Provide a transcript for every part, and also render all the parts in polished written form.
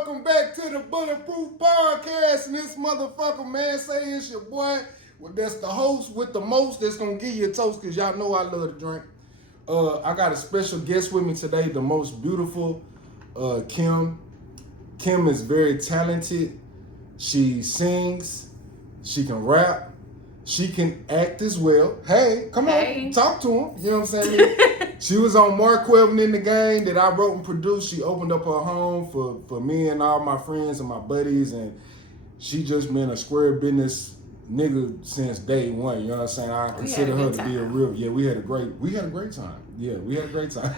welcome back to the Bulletproof Podcast. And this motherfucker, man, say it's your boy. Well, that's the host with the most that's gonna give you a toast, because y'all know I love to drink. I got a special guest with me today, the most beautiful Kim. Kim is very talented. She sings, she can rap, she can act as well. Hey, come on, talk to him. You know what I'm saying? She was on Mark Quelvin in the Game that I wrote and produced. She opened up her home for me and all my friends and my buddies, and she just been a square business nigga since day one. You know what I'm saying? I consider her to be a real. Yeah, we had a great time. Yeah, we had a great time.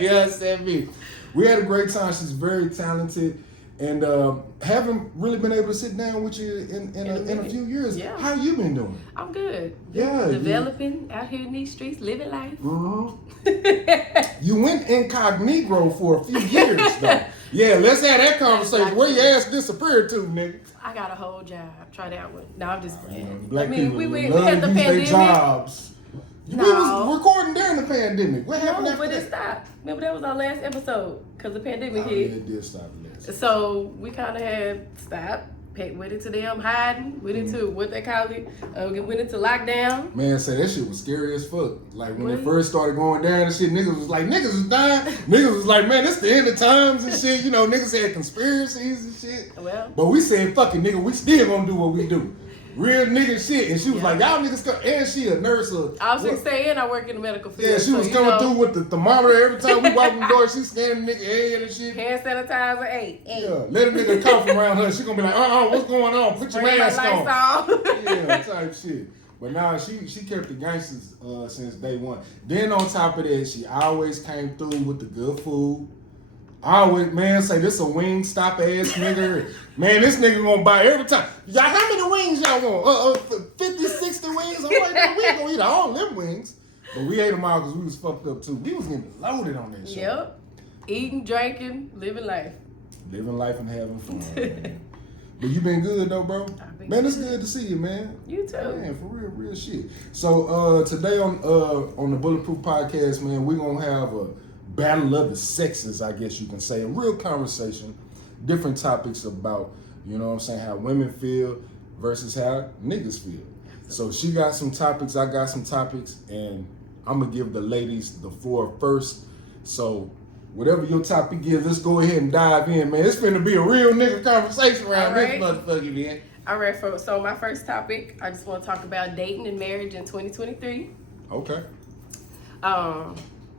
You know what I'm saying? We had a great time. She's very talented. And haven't really been able to sit down with you in a few years. Yeah. How you been doing? I'm good. Yeah. Developing out here in these streets, living life. Mm-hmm. You went incognito for a few years, though. Yeah, let's have that conversation. Where your ass disappeared to, nigga? I got a whole job. Try that one. No, I'm just playing. Black people we had the pandemic. Jobs. No. We was recording during the pandemic. What happened after that? It stopped. Remember, that was our last episode because the pandemic hit. Yeah, it did stop. So we kind of had stopped. Went into them hiding. Went into what they call it. Went into lockdown. Man, say that shit was scary as fuck. Like when it first started going down and shit, niggas was like, niggas was dying. Niggas was like, man, it's the end of times and shit. You know, niggas had conspiracies and shit. Well, but we said, fuck it, nigga, we still gonna do what we do. Real nigga shit. And she was like, y'all niggas come. And she a nurse. I was just saying, I work in the medical field. Yeah, she was coming through with the thermometer every time we walk in the door. She scanning the nigga head and shit. Hand sanitizer, 8. Yeah, let a nigga cough around her. She gonna be like, what's going on? Put your mask on. Yeah, type shit. But nah, she kept the gangsters since day one. Then on top of that, she always came through with the good food. I always, man, say this a wing stop ass nigga. Man, this nigga gonna buy every time. Y'all, how many wings y'all want? 50, 60 wings? I'm like, man, we ain't gonna eat all them wings. But we ate them all because we was fucked up too. We was getting loaded on that shit. Yep. Eating, drinking, living life. Living life and having fun, man. But you been good though, bro. Man, it's good to see you, man. You too. Man, for real shit. So today on the Bulletproof Podcast, man, we gonna have a battle of the sexes, I guess you can say. A real conversation, different topics about, you know what I'm saying, how women feel versus how niggas feel. So she got some topics, I got some topics, and I'm gonna give the ladies the floor first. So whatever your topic is, let's go ahead and dive in, man. It's finna be a real nigga conversation around this motherfucker, man. All right, so my first topic, I just want to talk about dating and marriage in 2023. Okay.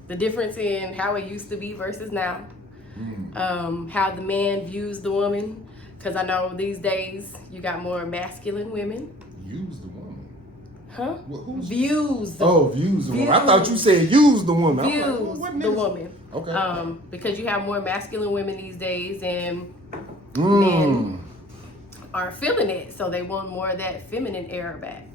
The difference in how it used to be versus now. How the man views the woman. Because I know these days you got more masculine women. Use the woman? Huh? Views. Oh, views the woman. I thought you said use the woman. Views the woman. Okay. Because you have more masculine women these days, and men are feeling it. So they want more of that feminine era back.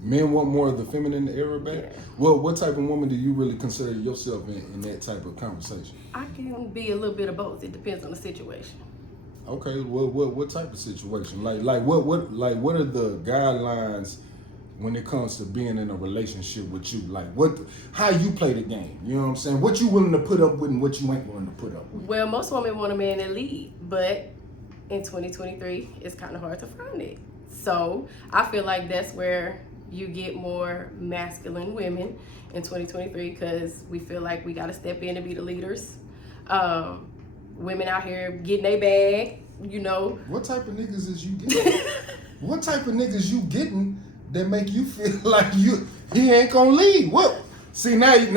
Men want more of the feminine era back? Yeah. Well, what type of woman do you really consider yourself in that type of conversation? I can be a little bit of both. It depends on the situation. Okay, well, what type of situation? Like what are the guidelines when it comes to being in a relationship with you? Like how you play the game? You know what I'm saying? What you willing to put up with and what you ain't willing to put up with? Well, most women want a man that lead, but in 2023, it's kind of hard to find it. So I feel like that's where you get more masculine women in 2023, because we feel like we got to step in and be the leaders. Women out here getting their bag, you know. What type of niggas is you getting? What type of niggas you getting that make you feel like he ain't gonna leave? What? See, now you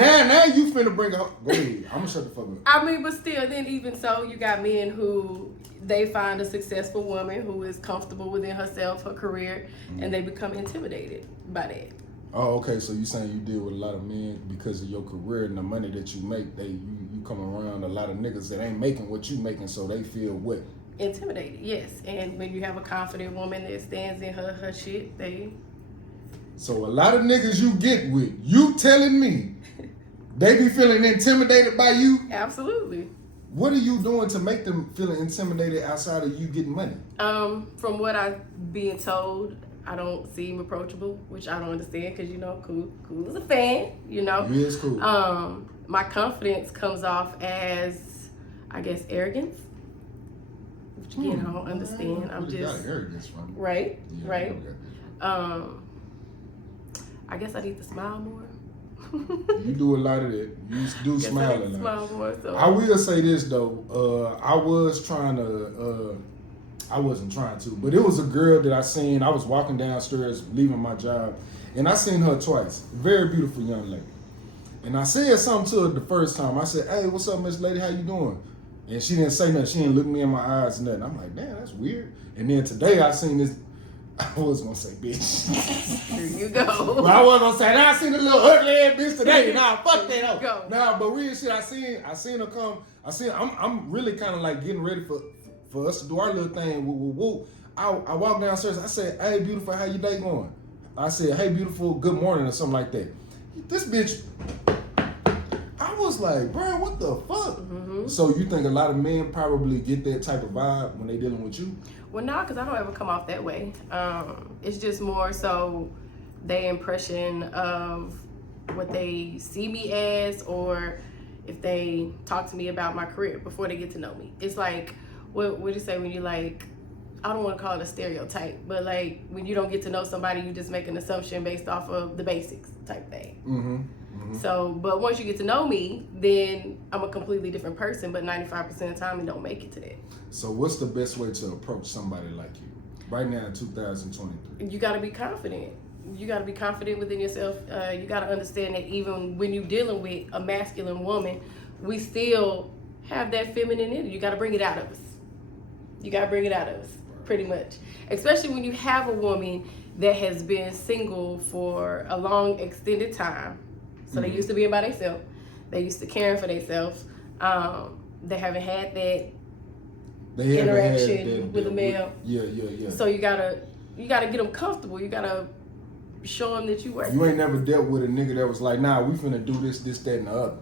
finna bring up. Go ahead. I'm gonna shut the fuck up. I mean, but still, then even so, you got men who they find a successful woman who is comfortable within herself, her career, and they become intimidated by that. Oh, okay. So you saying you deal with a lot of men because of your career and the money that you make. You come around a lot of niggas that ain't making what you making, so they feel what? Intimidated, yes. And when you have a confident woman that stands in her shit, they. So a lot of niggas you get with, you telling me they be feeling intimidated by you? Absolutely. What are you doing to make them feel intimidated outside of you getting money? From what I'm being told, I don't seem approachable, which I don't understand because, you know, cool is a fan, you know. He is cool. My confidence comes off as, I guess, arrogance. You know, understand. I'm just got arrogance from it. Right, Yeah, right. Okay. I guess I need to smile more. You do a lot of that. You do smile a lot. Smile more, so. I will say this though. I was trying to. I wasn't trying to, but it was a girl that I seen. I was walking downstairs, leaving my job, and I seen her twice. Very beautiful young lady. And I said something to her the first time. I said, "Hey, what's up, Miss Lady? How you doing?" And she didn't say nothing. She didn't look me in my eyes or nothing. I'm like, damn, that's weird. And then today I seen this. I was gonna say bitch. Here you go. But I was gonna say, nah, I seen a little ugly ass bitch today. Nah, fuck that up. Go. Nah, but real shit, I seen her come. I'm really kind of like getting ready for us to do our little thing. Woo. I walked downstairs. I said, "Hey, beautiful, how your day going?" I said, "Hey, beautiful, good morning," or something like that. This bitch. I was like, bro, what the fuck? Mm-hmm. So you think a lot of men probably get that type of vibe when they dealing with you? Well, no, because I don't ever come off that way. It's just more so their impression of what they see me as, or if they talk to me about my career before they get to know me. It's like, what do you say when you like, I don't want to call it a stereotype, but like when you don't get to know somebody, you just make an assumption based off of the basics type thing. Mm-hmm. Mm-hmm. So, but once you get to know me, then I'm a completely different person, but 95% of the time, you don't make it to that. So what's the best way to approach somebody like you right now in 2023? You got to be confident. You got to be confident within yourself. You got to understand that even when you're dealing with a masculine woman, we still have that feminine in it. You got to bring it out of us. You got to bring it out of us, pretty much. Especially when you have a woman that has been single for a long, extended time. So they used to being by themselves. They used to caring for themselves. They haven't had that interaction with a male. Yeah. So you gotta get them comfortable. You gotta show them that you work. You ain't never dealt with a nigga that was like, nah, we finna do this, that, and the other.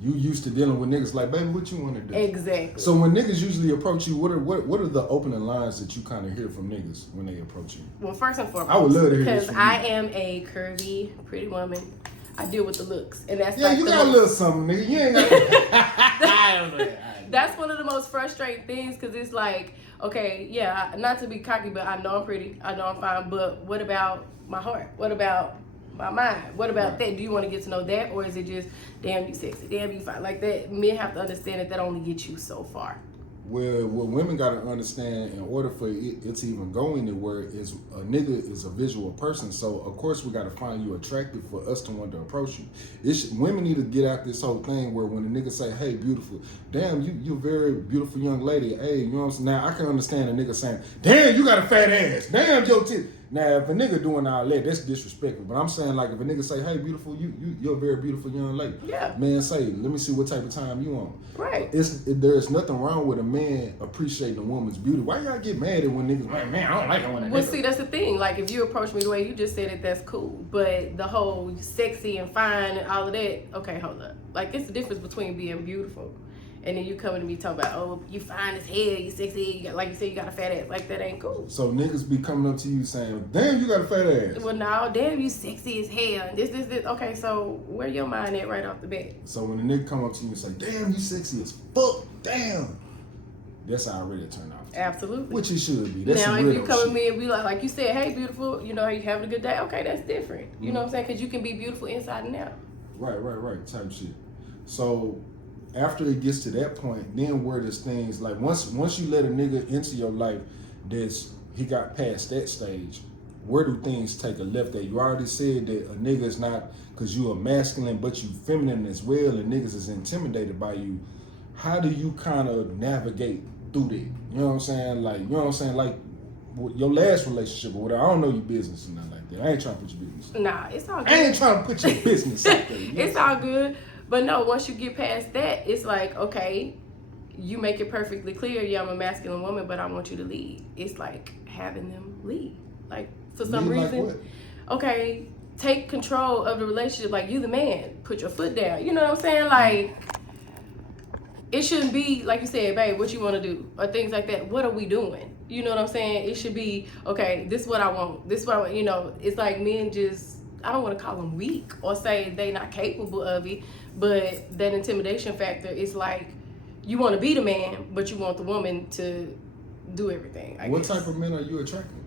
You used to dealing with niggas like, baby, what you want to do? Exactly. So when niggas usually approach you, what are the opening lines that you kind of hear from niggas when they approach you? Well, first and foremost, I would love to hear this because from I you. am a curvy, pretty woman. I deal with the looks, and that's you got a little something, nigga. You ain't got. I don't know. That's one of the most frustrating things, because it's like, okay, yeah, not to be cocky, but I know I'm pretty, I know I'm fine, but what about my heart? What about my mind? What about that? Do you want to get to know that, or is it just, damn, you sexy, damn, you fine? Like that, men have to understand that only gets you so far. Well, what women got to understand, in order for it to even go anywhere, is a nigga is a visual person. So, of course, we got to find you attractive for us to want to approach you. Women need to get out this whole thing where when a nigga say, hey, beautiful, damn, you a very beautiful young lady. Hey, you know what I'm saying? Now, I can understand a nigga saying, damn, you got a fat ass. Damn, your titty. Now, if a nigga doing all that, that's disrespectful. But I'm saying, like, if a nigga say, hey, beautiful, you're a very beautiful young lady. Yeah. Man, say, let me see what type of time you on. Right. There's nothing wrong with a man appreciating a woman's beauty. Why y'all get mad at when niggas like, man, I don't like it when a nigga. Well, see, that's the thing. Like, if you approach me the way you just said it, that's cool. But the whole sexy and fine and all of that, okay, hold up. Like, it's the difference between being beautiful and then you coming to me talking about, oh, you fine as hell, you sexy, you got, like you said, you got a fat ass. Like, that ain't cool. So niggas be coming up to you saying, damn, you got a fat ass. Well, no, damn, you sexy as hell. And this. Okay, so where your mind at right off the bat? So when a nigga come up to you and say, damn, you sexy as fuck, damn, that's already a turn off. Absolutely. Which it should be. That's now, if you come shit. at me and be like you said, hey, beautiful, you know, are you having a good day? Okay, that's different. You know what I'm saying? Because you can be beautiful inside and out. Right, type shit. So after it gets to that point, then where there's things like once you let a nigga into your life, he got past that stage, where do things take a left at? You already said that a nigga is not, because you are masculine, but you feminine as well, and niggas is intimidated by you. How do you kind of navigate through that? You know what I'm saying? Like, you know what I'm saying? Like, your last relationship or whatever, I don't know your business or nothing like that. I ain't trying to put your business. Nah, it's all good. I ain't trying to put your business out there. It's all good. But no, once you get past that, it's like, okay, you make it perfectly clear, yeah, I'm a masculine woman, but I want you to lead. It's like having them lead. Like, for some reason, like okay, take control of the relationship. Like, you the man, put your foot down. You know what I'm saying? Like, it shouldn't be, like you said, babe, what you want to do? Or things like that. What are we doing? You know what I'm saying? It should be, okay, this is what I want. This is what I want. You know, it's like men just, I don't want to call them weak or say they not capable of it, but that intimidation factor is like, you want to be the man, but you want the woman to do everything. What type of men are you attracting?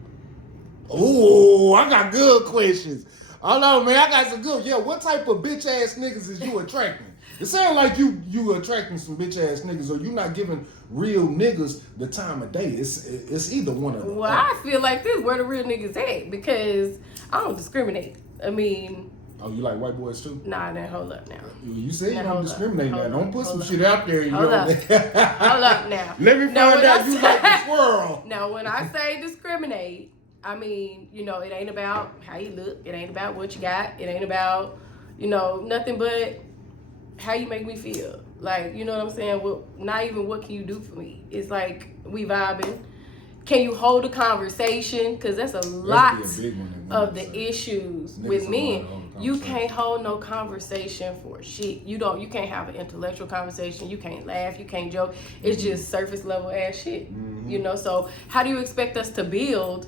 Oh, I got good questions. Hold on, man. I got some good. Yeah, what type of bitch ass niggas is you attracting? It sounds like you attracting some bitch ass niggas, or you not giving real niggas the time of day. It's either one of them. Well, I feel like this where the real niggas at because I don't discriminate. I mean. Oh, you like white boys too? Nah, then hold up now. You say you don't discriminate now. Don't put some up. shit out there. Hold up now. Let me find out you like the squirrel. Now, when I say discriminate, I mean, you know, it ain't about how you look. It ain't about what you got. It ain't about, you know, nothing but how you make me feel. Like, you know what I'm saying? Well, not even what can you do for me. It's like we vibing. Can you hold a conversation? Because that's a lot of the issues with men. You can't hold no conversation for shit. You can't have an intellectual conversation. You can't laugh. You can't joke. It's just surface level ass shit. You know, so how do you expect us to build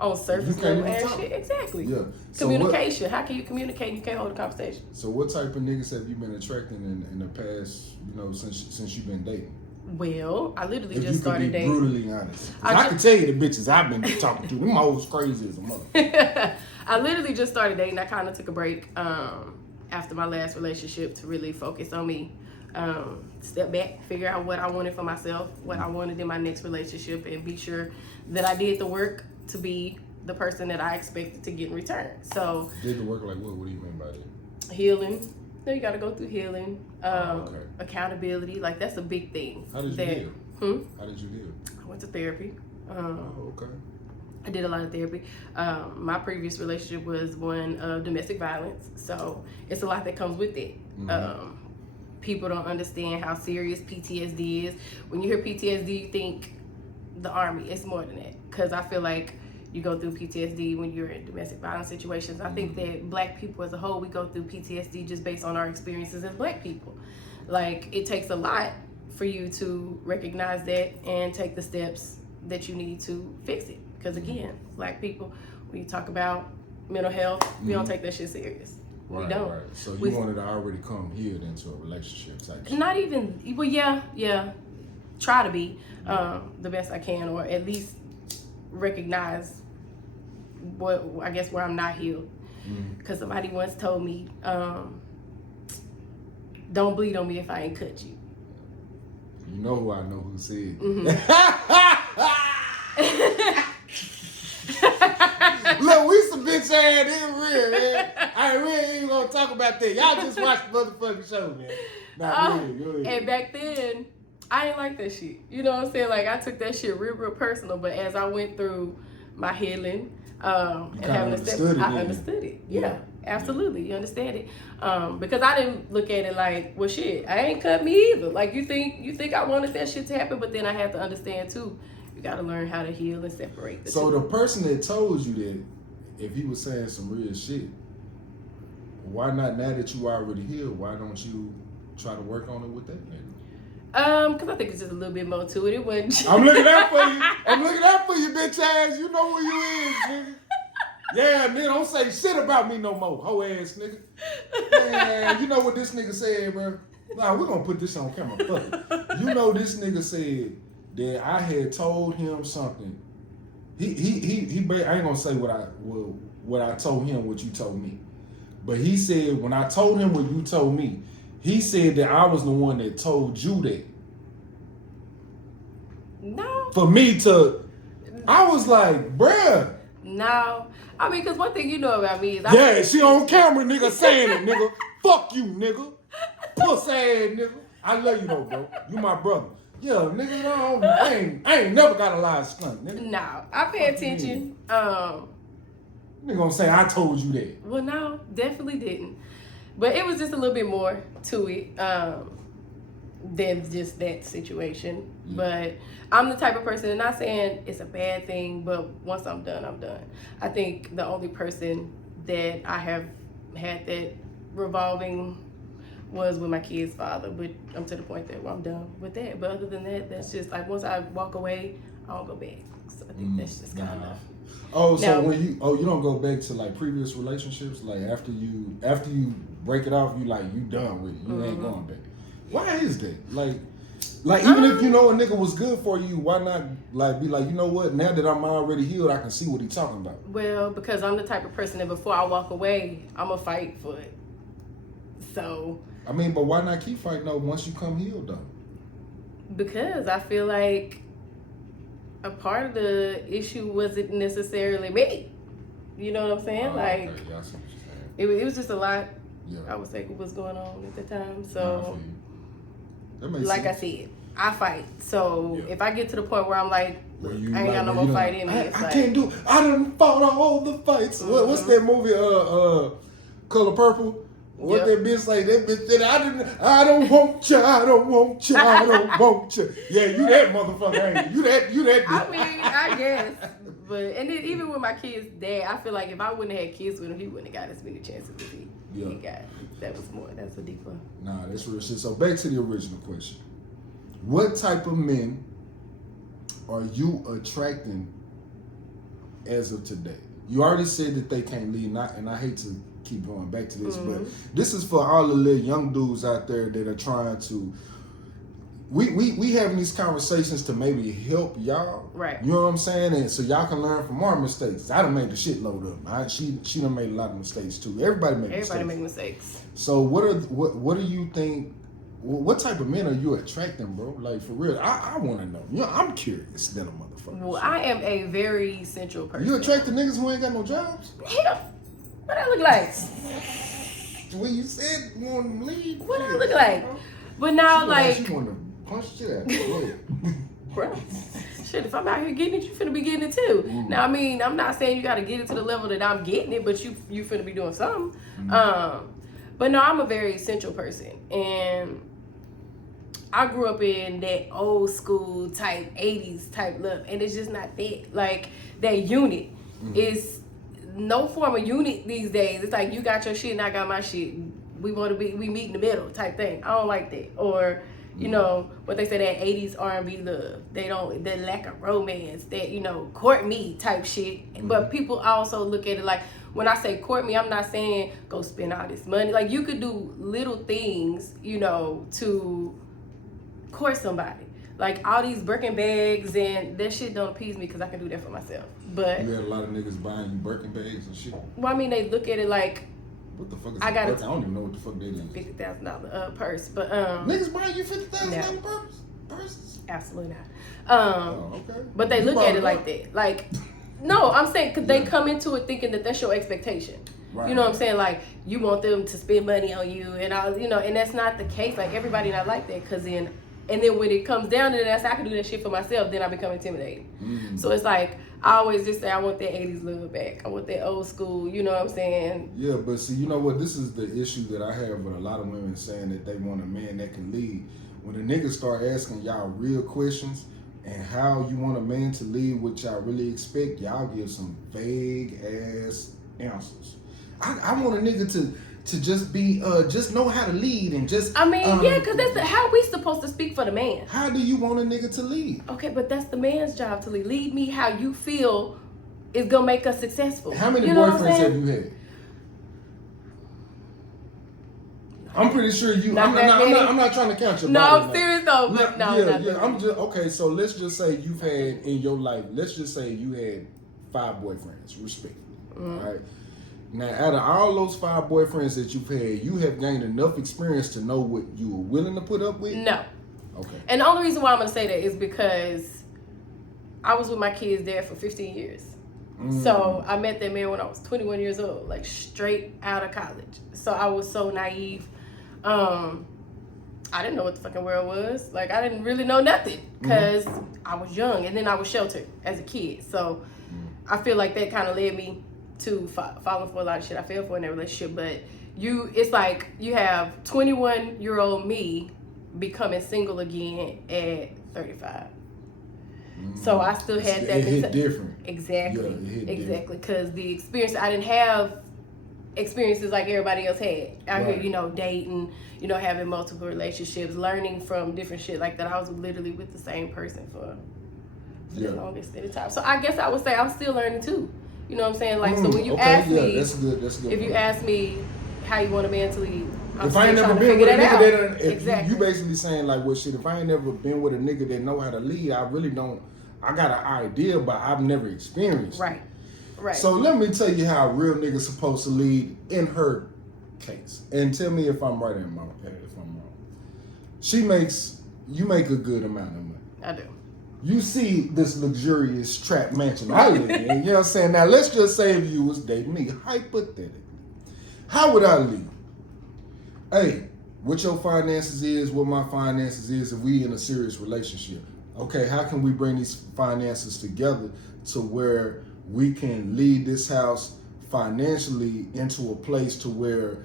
on surface level ass shit? Exactly. Yeah. Communication. How can you communicate? You can't hold a conversation. So what type of niggas have you been attracting in the past, you know, since you've been dating? Well, I literally just started dating. Brutally honest. I can tell you the bitches I've been talking to. Them hoes crazy as a mother. I literally just started dating. I kind of took a break after my last relationship to really focus on me. Step back, figure out what I wanted for myself, what I wanted in my next relationship, and be sure that I did the work to be the person that I expected to get in return. So did the work like what? What do you mean by that? Healing. You got to go through healing, accountability. Like that's a big thing. How did you deal? How did you deal? I went to therapy. Okay. I did a lot of therapy. My previous relationship was one of domestic violence, so it's a lot that comes with it. People don't understand how serious PTSD is. When you hear PTSD, you think the army. It's more than that, because I feel like you go through PTSD when you're in domestic violence situations. I think that black people as a whole, we go through PTSD just based on our experiences as black people. Like, it takes a lot for you to recognize that and take the steps that you need to fix it. Because again, black people, when you talk about mental health, we don't take that shit serious. Right, we don't. Right. So you wanted to already come healed into a relationship type shit. Not even, well, yeah. Try to be the best I can, or at least recognize where I'm not healed. Because somebody once told me, don't bleed on me if I ain't cut you. You know who I know who said. Look, we some bitch ass in real, man. I really ain't gonna talk about that. Y'all just watch the motherfucking show, man. Nah, go ahead. And back then, I ain't like that shit. You know what I'm saying? Like, I took that shit real personal. But as I went through my healing, and having a step, I understood it. Yeah, absolutely. You understand it. Because I didn't look at it like, well, shit, I ain't cut me either. Like, you think I wanted that shit to happen, but then I had to understand too, you got to learn how to heal and separate the two. So the person that told you that, if he was saying some real shit, why not, now that you already healed, why don't you try to work on it with that nigga? Because I think it's just a little bit more to it. It wasn't. I'm looking out for you. I'm looking out for you, bitch ass. You know who you is, nigga. Yeah, nigga, don't say shit about me no more, hoe ass nigga. Man, you know what this nigga said, bro? Nah, we're gonna put this on camera. Fuck it. You know this nigga said that I had told him something. He I ain't gonna say what I told him, what you told me. But he said when I told him what you told me, he said that I was the one that told you that. No. For me to, I was like, bruh. No. I mean, because one thing you know about me is she on camera, nigga, saying it, nigga. Fuck you, nigga. Pussy ass nigga. I love you though, bro. You my brother. Yeah, nigga, I ain't never got a lie of skunk, nigga. No. I pay attention. Nigga gonna say I told you that. Well, no, definitely didn't. But it was just a little bit more to it than just that situation. Yeah. But I'm the type of person, and not saying it's a bad thing, but once I'm done, I'm done. I think the only person that I have had that revolving was with my kid's father, but I'm to the point that I'm done with that. But other than that, that's just like once I walk away, I don't go back. So I think that's just kind of. Oh, so now, when you don't go back to like previous relationships, like after you break it off, you done with it. You ain't going back. Why is that? Like, Like, even if you know a nigga was good for you, why not, like, be like, you know what? Now that I'm already healed, I can see what he's talking about. Well, because I'm the type of person that before I walk away, I'm going to fight for it. So. I mean, but why not keep fighting though once you come healed though? Because I feel like a part of the issue wasn't necessarily me. You know what I'm saying? Okay. Like, Yeah, I see what you're saying. it was just a lot. Yeah. I would say what was going on at the time. Nah, So, that makes like sense. I said, I fight. So if I get to the point where I'm like, I ain't like, got no more fight in me. It's I like, can't do. I done fought all the fights. What's that movie? Color Purple. What that bitch like? That bitch said, I don't want you. I don't want you. I don't want you. Yeah, you that motherfucker, ain't you? You that. I mean, I guess. But and then even with my kid's dad, I feel like if I wouldn't have had kids with him, he wouldn't have got as many chances as he got. That's a deeper. Nah, that's real shit. So back to the original question. What type of men are you attracting as of today? You already said that they can't lead, and I hate to keep going back to this, but this is for all the little young dudes out there that are trying to. We having these conversations to maybe help y'all, right? You know what I'm saying, and so y'all can learn from our mistakes. I done made the shitload of them. She done made a lot of mistakes too. Everybody make mistakes. So what do you think? What type of men are you attracting, bro? Like, for real, I want to know. You know, I'm curious than a motherfucker. Well, I am a very central person. You attracting niggas who ain't got no jobs? What I look like? When you said you want them to leave. What I look like? But now, like, you want to punch shit out. Bro, shit, if I'm out here getting it, you finna be getting it too. Now, I mean, I'm not saying you gotta get it to the level that I'm getting it, but you finna be doing something. But no, I'm a very central person, and I grew up in that old school type 80s type look, and it's just not that. Like, that unit is no form of unit these days. It's like, you got your shit and I got my shit. We meet in the middle type thing. I don't like that. Or, you know, what they say, that 80s R&B love. That lack of romance, that, you know, court me type shit. But people also look at it like, when I say court me, I'm not saying go spend all this money. Like, you could do little things, you know, to court somebody. Like, all these Birkin bags and that shit don't appease me because I can do that for myself. But you had a lot of niggas buying you Birkin bags and shit. Well, I mean, they look at it like, what the fuck is I don't even know what the fuck they is. $50,000 purse, but niggas buying you $50,000 purses? Absolutely not. Okay. But they look at it like that. Like, no, I'm saying because they come into it thinking that that's your expectation. Right. You know what I'm saying? Like, you want them to spend money on you and all, you know, and that's not the case. Like, everybody not like that, because then when it comes down to that, I can do that shit for myself, then I become intimidated. So it's like, I always just say, I want that 80s love back. I want that old school, you know what I'm saying? Yeah, but see, you know what? This is the issue that I have with a lot of women saying that they want a man that can lead. When the niggas start asking y'all real questions and how you want a man to lead, what y'all really expect, y'all give some vague ass answers. I want a nigga to just be, just know how to lead and just... I mean, yeah, because that's how we supposed to speak for the man. How do you want a nigga to lead? Okay, but that's the man's job to lead. Lead me how you feel is going to make us successful. How many boyfriends have you had? I'm pretty sure you... I'm not trying to count your body. No, I'm serious though. But no, I'm just... Okay, so let's just say you've had in your life, let's just say you had 5 boyfriends, respectively, all right? Now, out of all those 5 boyfriends that you've had, you have gained enough experience to know what you were willing to put up with? No. Okay. And the only reason why I'm going to say that is because I was with my kid's dad for 15 years. So I met that man when I was 21 years old, like straight out of college. So I was so naive. I didn't know what the fucking world was. Like, I didn't really know nothing because I was young, and then I was sheltered as a kid. So I feel like that kind of led me to falling for a lot of shit I fell for in that relationship. But it's like you have 21-year-old me becoming single again at 35. So I still had that. It hit different. Exactly. Yeah, exactly. Because the experience, I didn't have experiences like everybody else had out here, you know, dating, you know, having multiple relationships, learning from different shit like that. I was literally with the same person for the longest time. So I guess I would say I'm still learning too. You know what I'm saying? Like, so when you ask me, that's good. If you ask me how you want a man to lead, If I ain't never been with a nigga that exactly. you basically saying like, well, shit. If I ain't never been with a nigga that know how to lead, I really don't. I got an idea, but I've never experienced it. Right. So let me tell you how a real nigga's supposed to lead in her case, and tell me if I'm right or if I'm wrong. You make a good amount of money. I do. You see this luxurious trap mansion I live in. You know what I'm saying? Now let's just say if you was dating me, hypothetically, how would I lead? Hey, what your finances is, what my finances is, if we in a serious relationship. Okay, how can we bring these finances together to where we can lead this house financially into a place to where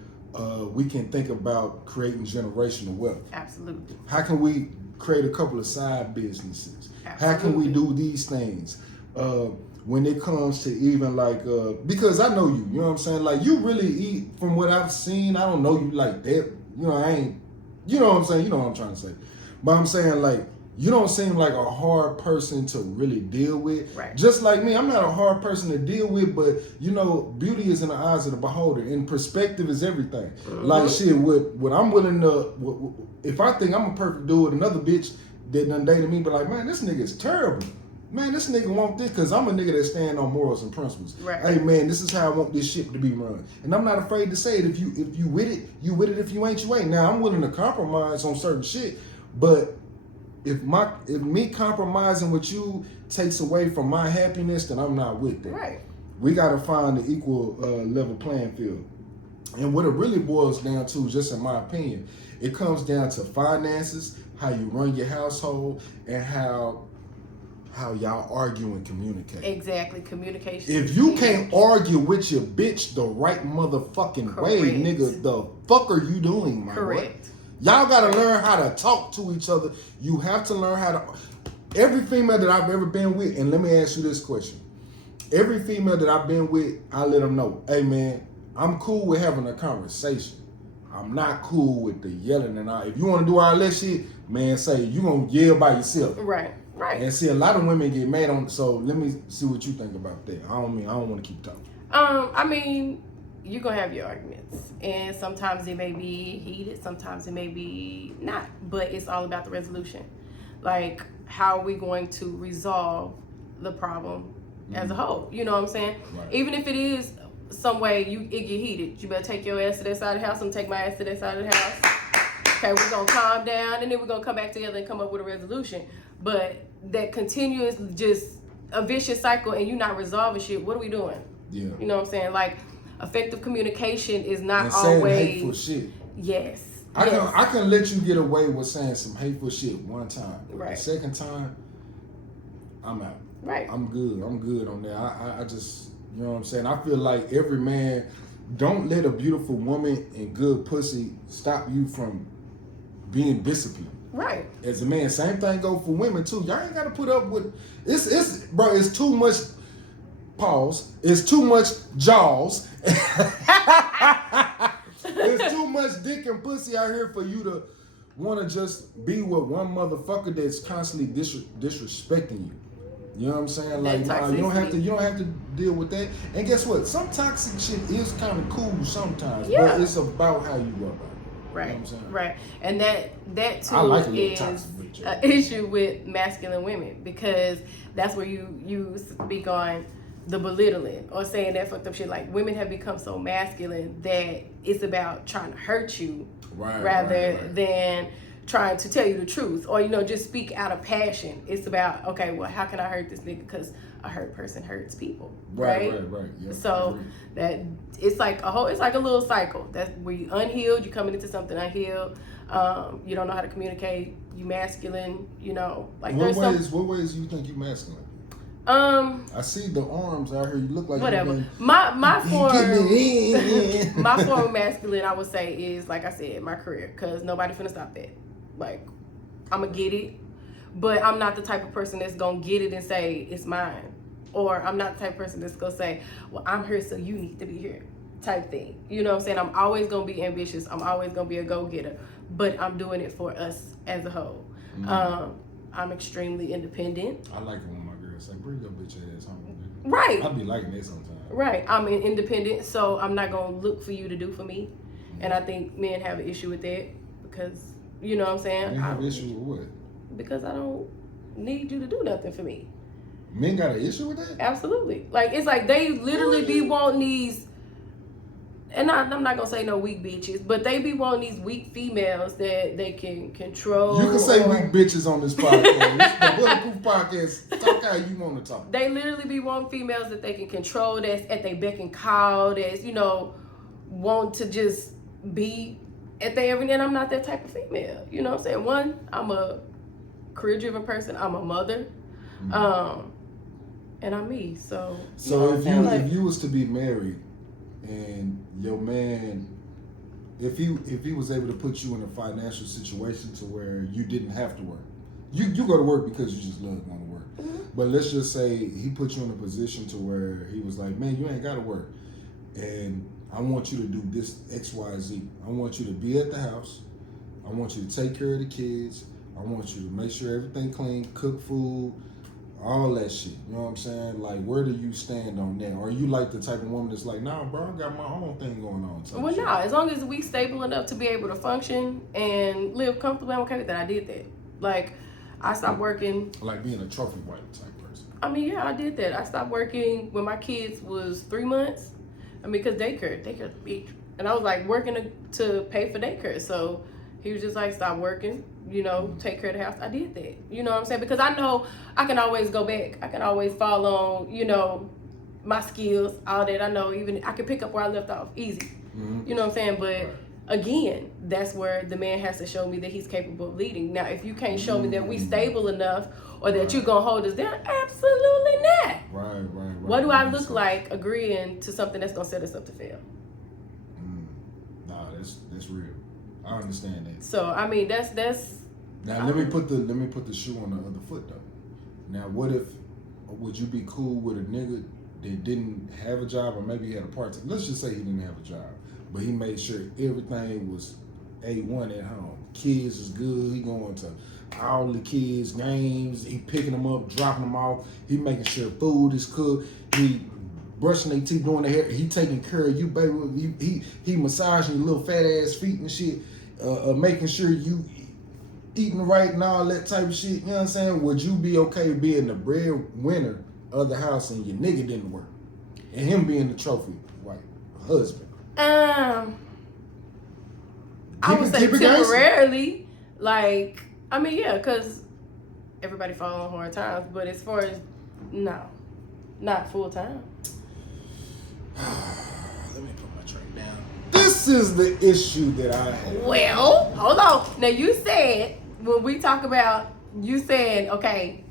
we can think about creating generational wealth? Absolutely. How can we create a couple of side businesses? Absolutely. How can we do these things? When it comes to even like, because I know you know what I'm saying? Like you really eat, from what I've seen, I don't know you like that. You know, I ain't, you know what I'm saying? You know what I'm trying to say. But I'm saying like, you don't seem like a hard person to really deal with. Right. Just like me, I'm not a hard person to deal with, but you know, beauty is in the eyes of the beholder, and perspective is everything. Mm-hmm. Like shit, what I'm willing to, if I think I'm a perfect dude, another bitch that done dated me, but like, man, this nigga is terrible. Man, this nigga want this because I'm a nigga that stand on morals and principles. Right. Hey man, this is how I want this shit to be run, and I'm not afraid to say it. If you with it, you with it. If you ain't, you ain't. Now I'm willing to compromise on certain shit, but if me compromising with you takes away from my happiness, then I'm not with that. Right. We gotta find the equal level playing field. And what it really boils down to, just in my opinion, it comes down to finances, how you run your household, and how y'all argue and communicate. Exactly, communication. If you can't argue with your bitch the right motherfucking way, nigga, the fuck are you doing, my boy? Y'all gotta learn how to talk to each other. You have to learn how to. Every female that I've ever been with, and let me ask you this question. Every female that I've been with, I let them know, hey man, I'm cool with having a conversation. I'm not cool with the yelling and all. If you want to do all that shit, man, say you gonna yell by yourself. Right. And see, a lot of women get mad on. So let me see what you think about that. I don't want to keep talking. I mean, you're gonna have your arguments, and sometimes it may be heated, sometimes it may be not, but it's all about the resolution. Like, how are we going to resolve the problem as a whole? You know what I'm saying? Right. Even if it is some way it get heated, you better take your ass to that side of the house and take my ass to that side of the house. Okay, we're gonna calm down, and then we're gonna come back together and come up with a resolution. But that continuous, just a vicious cycle, and you not resolving shit, what are we doing? Yeah. You know what I'm saying? Like, effective communication is not and saying always hateful shit. Yes. I can let you get away with saying some hateful shit one time. Right. The second time, I'm out. Right. I'm good on that. I just, you know what I'm saying? I feel like every man, don't let a beautiful woman and good pussy stop you from being disciplined. Right. As a man, same thing go for women too. Y'all ain't gotta put up with it's too much pause. It's too much jaws. There's too much dick and pussy out here for you to want to just be with one motherfucker that's constantly disrespecting you. You know what I'm saying? Like, nah, you don't have to deal with that. And guess what? Some toxic shit is kind of cool sometimes, but it's about how you go about it. Right, you know what I'm saying? right. And that too is an issue with masculine women, because that's where you speak on the belittling or saying that fucked up shit. Like, women have become so masculine that it's about trying to hurt you rather than trying to tell you the truth, or just speak out of passion. It's about, okay, well, how can I hurt this nigga? Because a hurt person hurts people, right? Yeah, so that it's like a little cycle. That's where you unhealed, you coming into something unhealed. You don't know how to communicate. You masculine, like what ways you think you masculine? I see the arms out here. You look like whatever. My form, my form of masculine, I would say, is, like I said, my career, because nobody finna stop that. Like, I'm gonna get it, but I'm not the type of person that's gonna get it and say it's mine, or I'm not the type of person that's gonna say, well, I'm here so you need to be here, type thing. You know what I'm saying? I'm always gonna be ambitious. I'm always gonna be a go-getter, but I'm doing it for us as a whole. Mm-hmm. I'm extremely independent. I like it when my girls say, bring your bitch ass home. Right. I be liking that sometimes. Right. I'm independent, so I'm not gonna look for you to do for me. And I think men have an issue with that because, you know what I'm saying? Men have an issue with what? Because I don't need you to do nothing for me. Men got an issue with that? Absolutely. Like, it's like they literally be wanting these, and I'm not gonna say no weak bitches, but they be wanting these weak females that they can control. You can say weak bitches on this podcast. This is the Bulletproof Podcast. Talk how you want to talk. They literally be wanting females that they can control, that's at their beck and call, that's, you know, want to just be at their every, and I'm not that type of female. You know what I'm saying? One, I'm a career-driven person. I'm a mother. And I'm me. So if you was to be married and your man, if he was able to put you in a financial situation to where you didn't have to work, you go to work because you just love going to work. Mm-hmm. But let's just say he put you in a position to where he was like, man, you ain't got to work, and I want you to do this X, Y, Z. I want you to be at the house. I want you to take care of the kids. I want you to make sure everything clean, cook food, all that shit. You know what I'm saying? Like, where do you stand on that? Or are you like the type of woman that's like, nah, bro, I got my own thing going on? Well, no, as long as we stable enough to be able to function and live comfortably, I'm okay with that. I did that. Like, I stopped working. Like being a trophy wife type person. I mean, yeah, I did that. I stopped working when my kids was 3 months. I mean, because daycare, bitch. And I was like working to pay for daycare. So he was just like, stop working, you know, take care of the house. I did that. You know what I'm saying? Because I know I can always go back. I can always fall on, you know, my skills, all that. I know even I can pick up where I left off easy. Mm-hmm. You know what I'm saying? But again, that's where the man has to show me that he's capable of leading. Now, if you can't show me that we stable enough or that you're going to hold us down, absolutely not. Right. What do I look like agreeing to something that's going to set us up to fail? Nah, that's real. I understand that. So, I mean, that's Now let me put the shoe on the other foot though. Now would you be cool with a nigga that didn't have a job, or maybe he had a part-time? Let's just say he didn't have a job, but he made sure everything was A1 at home. Kids is good. He going to all the kids' games. He picking them up, dropping them off. He making sure food is cooked. He brushing their teeth, doing their hair. He taking care of you, baby. He massaging your little fat ass feet and shit. Making sure you eating right and all that type of shit. You know what I'm saying? Would you be okay being the breadwinner of the house and your nigga didn't work, and him being the trophy wife husband? I would say temporarily. Like, I mean, yeah, because everybody fall on hard times. But as far as no, not full time. Let me put my tray down. This is the issue that I have. Well, hold on. Now, you said, when we talk about, you said, okay,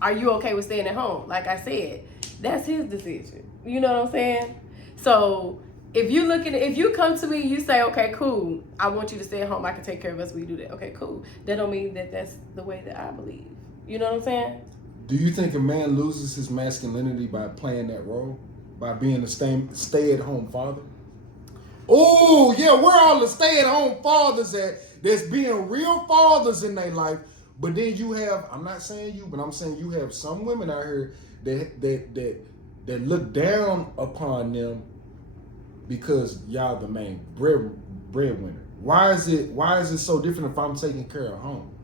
are you okay with staying at home? Like I said, that's his decision. You know what I'm saying? So, if you come to me and you say, okay, cool, I want you to stay at home, I can take care of us, we do that. Okay, cool. That don't mean that that's the way that I believe. You know what I'm saying? Do you think a man loses his masculinity by playing that role? By being a stay-at-home father? Oh, yeah, where all the stay-at-home fathers at that's being real fathers in their life? But then you have, I'm not saying you, but I'm saying you have some women out here that look down upon them because y'all the main breadwinner. Why is it so different if I'm taking care of home?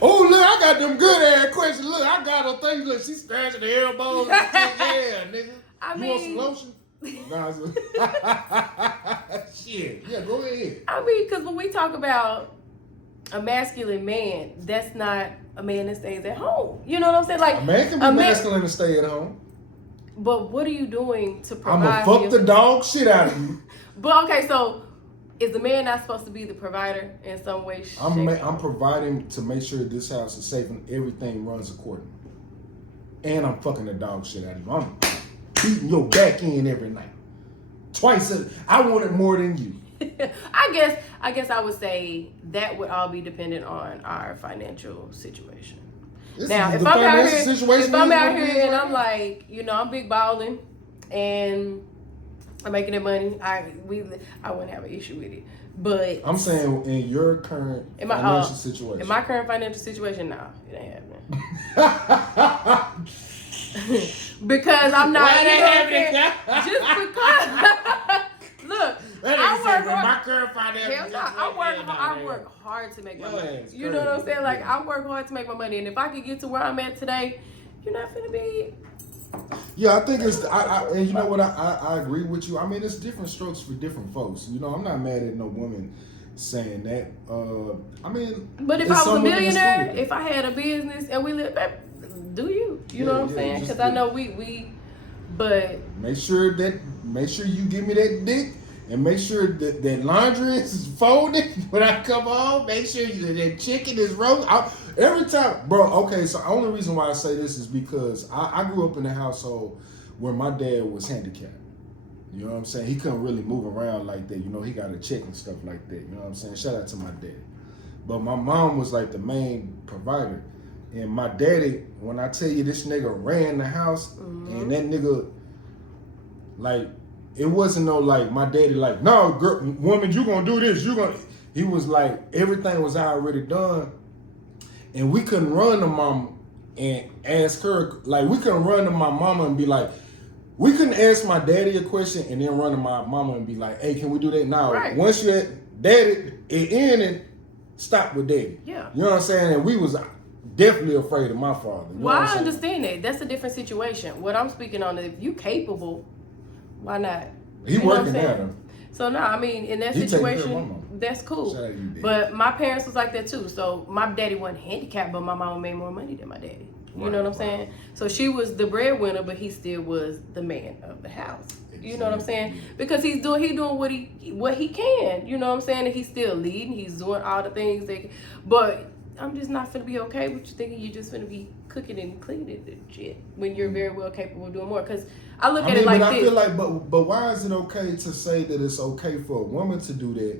Oh, look, I got them good ass questions. Look, I got her things. Look, she's scratching the elbows. Yeah, nigga. You want some lotion? Nah, shit. Yeah, go ahead. I mean, because when we talk about a masculine man, that's not a man that stays at home. You know what I'm saying? Like, a man can be masculine and stay at home. But what are you doing to provide? I'm gonna fuck the dog shit out of you. But okay, so is the man not supposed to be the provider in some way? I'm providing to make sure this house is safe and everything runs accordingly. And I'm fucking the dog shit out of you. I'm beating your back end every night. I want it more than you. I guess I would say that would all be dependent on our financial situation. Now, if I'm out here and I'm like, you know, I'm big balling and I'm making that money, I wouldn't have an issue with it. But I'm saying in your current financial situation. In my current financial situation, no, it ain't happening. Because I'm not. Why ain't happening? Just because. Look, My girl financial. Hell no, I work hard to make my money. You know what I'm saying? Like, I work hard to make my money, and if I could get to where I'm at today, you're not finna be. Yeah, I think it's. And you know what? I agree with you. I mean, it's different strokes for different folks. You know, I'm not mad at no woman saying that. I mean, but if I was a millionaire, if I had a business and we live, do you? You know what I'm saying? Because I know we. But make sure you give me that dick. And make sure that laundry is folded when I come home. Make sure that chicken is roast. Every time, bro. Okay, so the only reason why I say this is because I grew up in a household where my dad was handicapped. You know what I'm saying? He couldn't really move around like that. You know, he got a check and stuff like that. You know what I'm saying? Shout out to my dad. But my mom was like the main provider. And my daddy, when I tell you this nigga ran the house, and that nigga, like, it wasn't no like my daddy like, no, girl, woman, you gonna do this, he was like, everything was already done. And we couldn't run to mom and ask her, like, we couldn't run to my mama and be like, we couldn't ask my daddy a question and then run to my mama and be like, hey, can we do that now? Right. Once you at daddy, it ended, stop with daddy. Yeah. You know what I'm saying? And we was definitely afraid of my father. You know well, I understand that. That's a different situation. What I'm speaking on is if you capable, why not? He working now. So no, I mean in that situation, that's cool. But my parents was like that too. So my daddy wasn't handicapped, but my mama made more money than my daddy. You know what I'm saying? So she was the breadwinner, but he still was the man of the house. Exactly. You know what I'm saying? Because he's doing what he can. You know what I'm saying? And he's still leading. He's doing all the things but I'm just not finna be okay with you thinking you're just finna be cooking and cleaning and shit when you're very well capable of doing more. Because I look at it like this. I feel like, but why is it okay to say that it's okay for a woman to do that?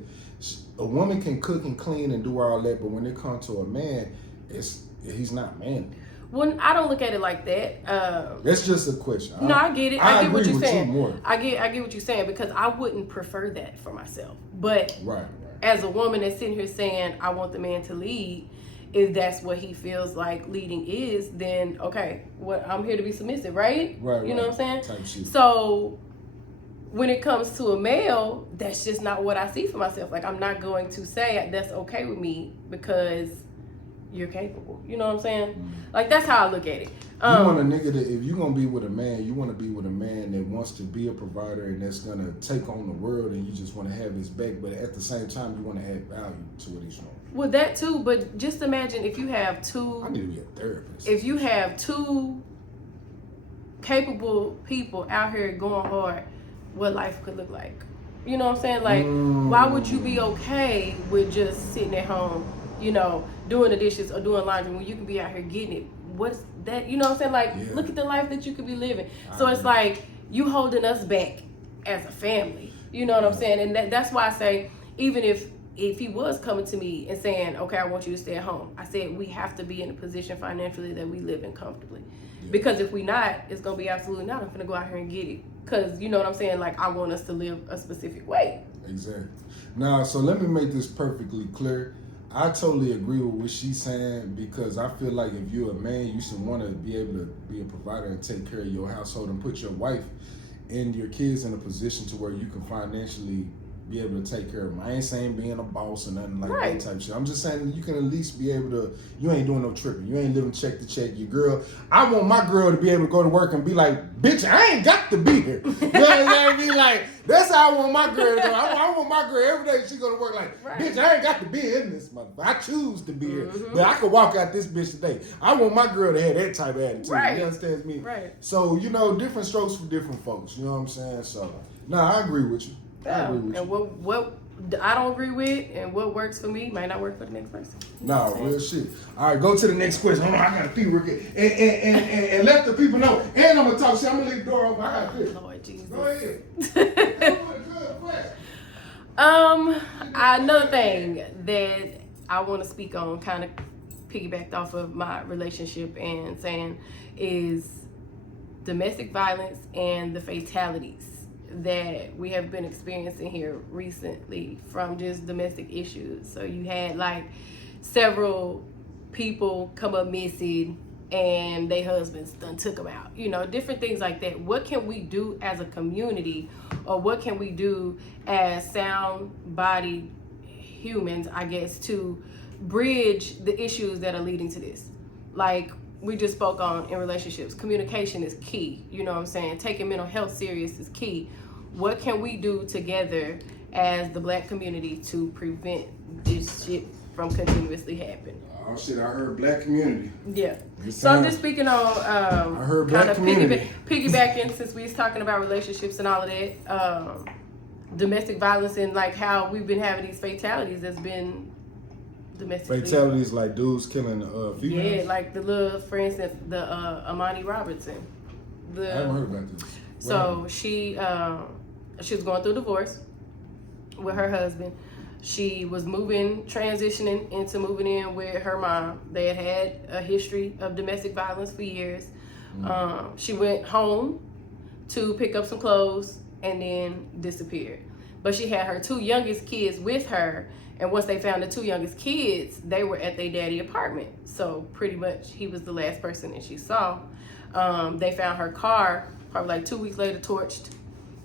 A woman can cook and clean and do all that, but when it comes to a man, he's not manly. Well, I don't look at it like that. That's just a question. No, I get it. I get what you're saying. You I get what you're saying because I wouldn't prefer that for myself. But right. As a woman that's sitting here saying I want the man to lead, if that's what he feels like leading is, then okay, I'm here to be submissive, right? Right. You know what I'm saying? Type shit. So when it comes to a male, that's just not what I see for myself. Like I'm not going to say that's okay with me because you're capable. You know what I'm saying? Mm-hmm. Like that's how I look at it. You want a nigga that if you're gonna be with a man, you want to be with a man that wants to be a provider and that's gonna take on the world, and you just want to have his back, but at the same time you want to add value to what he's doing. Well, that too, but just imagine if you have two. I need to be a therapist. If you have two capable people out here going hard, what life could look like. You know what I'm saying? Like, why would you be okay with just sitting at home, you know, doing the dishes or doing laundry when you can be out here getting it? What's that? You know what I'm saying? Like, look at the life that you could be living. So it's like you holding us back as a family. You know what I'm saying? And that's why I say, even if he was coming to me and saying, okay, I want you to stay at home, I said we have to be in a position financially that we live in comfortably. Because if we not, it's going to be absolutely not. I'm going to go out here and get it. Because, you know what I'm saying? Like, I want us to live a specific way. Exactly. Now, so let me make this perfectly clear. I totally agree with what she's saying because I feel like if you're a man, you should want to be able to be a provider and take care of your household and put your wife and your kids in a position to where you can financially be able to take care of them. I ain't saying being a boss or nothing like that type shit. I'm just saying you can at least be able to, you ain't doing no tripping. You ain't living check to check. Your girl, I want my girl to be able to go to work and be like, bitch, I ain't got to be here. You know what I mean? Like, that's how I want my girl to go. I want my girl every day she go to work like, bitch, I ain't got to be in this motherfucker. I choose to be here. But I could walk out this bitch today. I want my girl to have that type of attitude. You understand me? Right. So, you know, different strokes for different folks. You know what I'm saying? So, I agree with you. And what I don't agree with and what works for me might not work for the next person. No, real shit. All right, go to the next question. Hold on, I got a few and let the people know. And I'm gonna talk shit. I'm gonna leave the door open. I got this. Lord Jesus. Go ahead. Another thing that I want to speak on, kind of piggybacked off of my relationship and saying, is domestic violence and the fatalities that we have been experiencing here recently from just domestic issues. So you had like several people come up missing and they husbands done took them out. You know, different things like that. What can we do as a community, or what can we do as sound-bodied humans, I guess, to bridge the issues that are leading to this? Like we just spoke on in relationships, communication is key. You know what I'm saying? Taking mental health serious is key. What can we do together as the Black community to prevent this shit from continuously happening? Oh shit, I heard Black community. Yeah. So I'm just speaking on I heard Black community. Piggybacking, since we was talking about relationships and all of that, domestic violence, and like how we've been having these fatalities that's been domestic fatalities, like dudes killing females. Yeah, like the little, for instance, the Amani Robertson. I haven't heard about this. So she was going through a divorce with her husband. She was transitioning into moving in with her mom. They had a history of domestic violence for years. She went home to pick up some clothes and then disappeared. But she had her 2 youngest kids with her, and once they found the 2 youngest kids, they were at their daddy apartment. So pretty much he was the last person that she saw. They found her car probably like 2 weeks later, torched.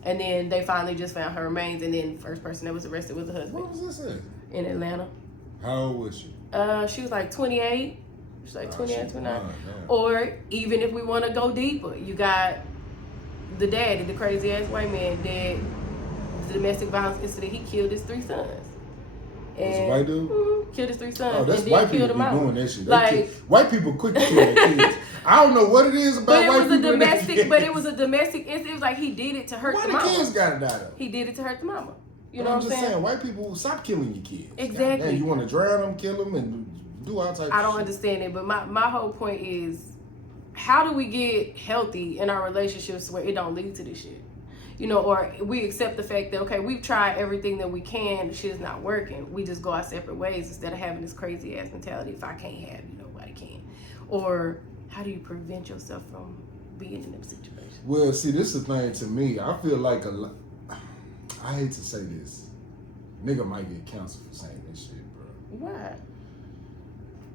And then they finally just found her remains, and then the first person that was arrested was the husband. What was this in? In Atlanta. How old was she? She was like 28. She's like 28, 29. Fine, or even if we want to go deeper, you got the daddy, the crazy ass white man, that the domestic violence incident, he killed his 3 sons. Was a white dude? Killed his 3 sons. Oh, that's and white people be doing that shit. White people quick to kill their kids. I don't know what it is about white people. But it was a domestic incident. It was like he did it to hurt the mama. Why the kids gotta die though? He did it to hurt the mama. You know I'm what I'm just saying? saying? White people, stop killing your kids. Exactly. Man, you want to drown them, kill them, and do all types of shit. I don't understand it, but my whole point is, how do we get healthy in our relationships where it don't lead to this shit? You know, or we accept the fact that, okay, we've tried everything that we can, the shit's not working. We just go our separate ways instead of having this crazy ass mentality, if I can't have you, nobody can. Or how do you prevent yourself from being in them situations? Well, see, this is the thing to me. I feel like I hate to say this. Nigga might get canceled for saying this shit, bro. Why?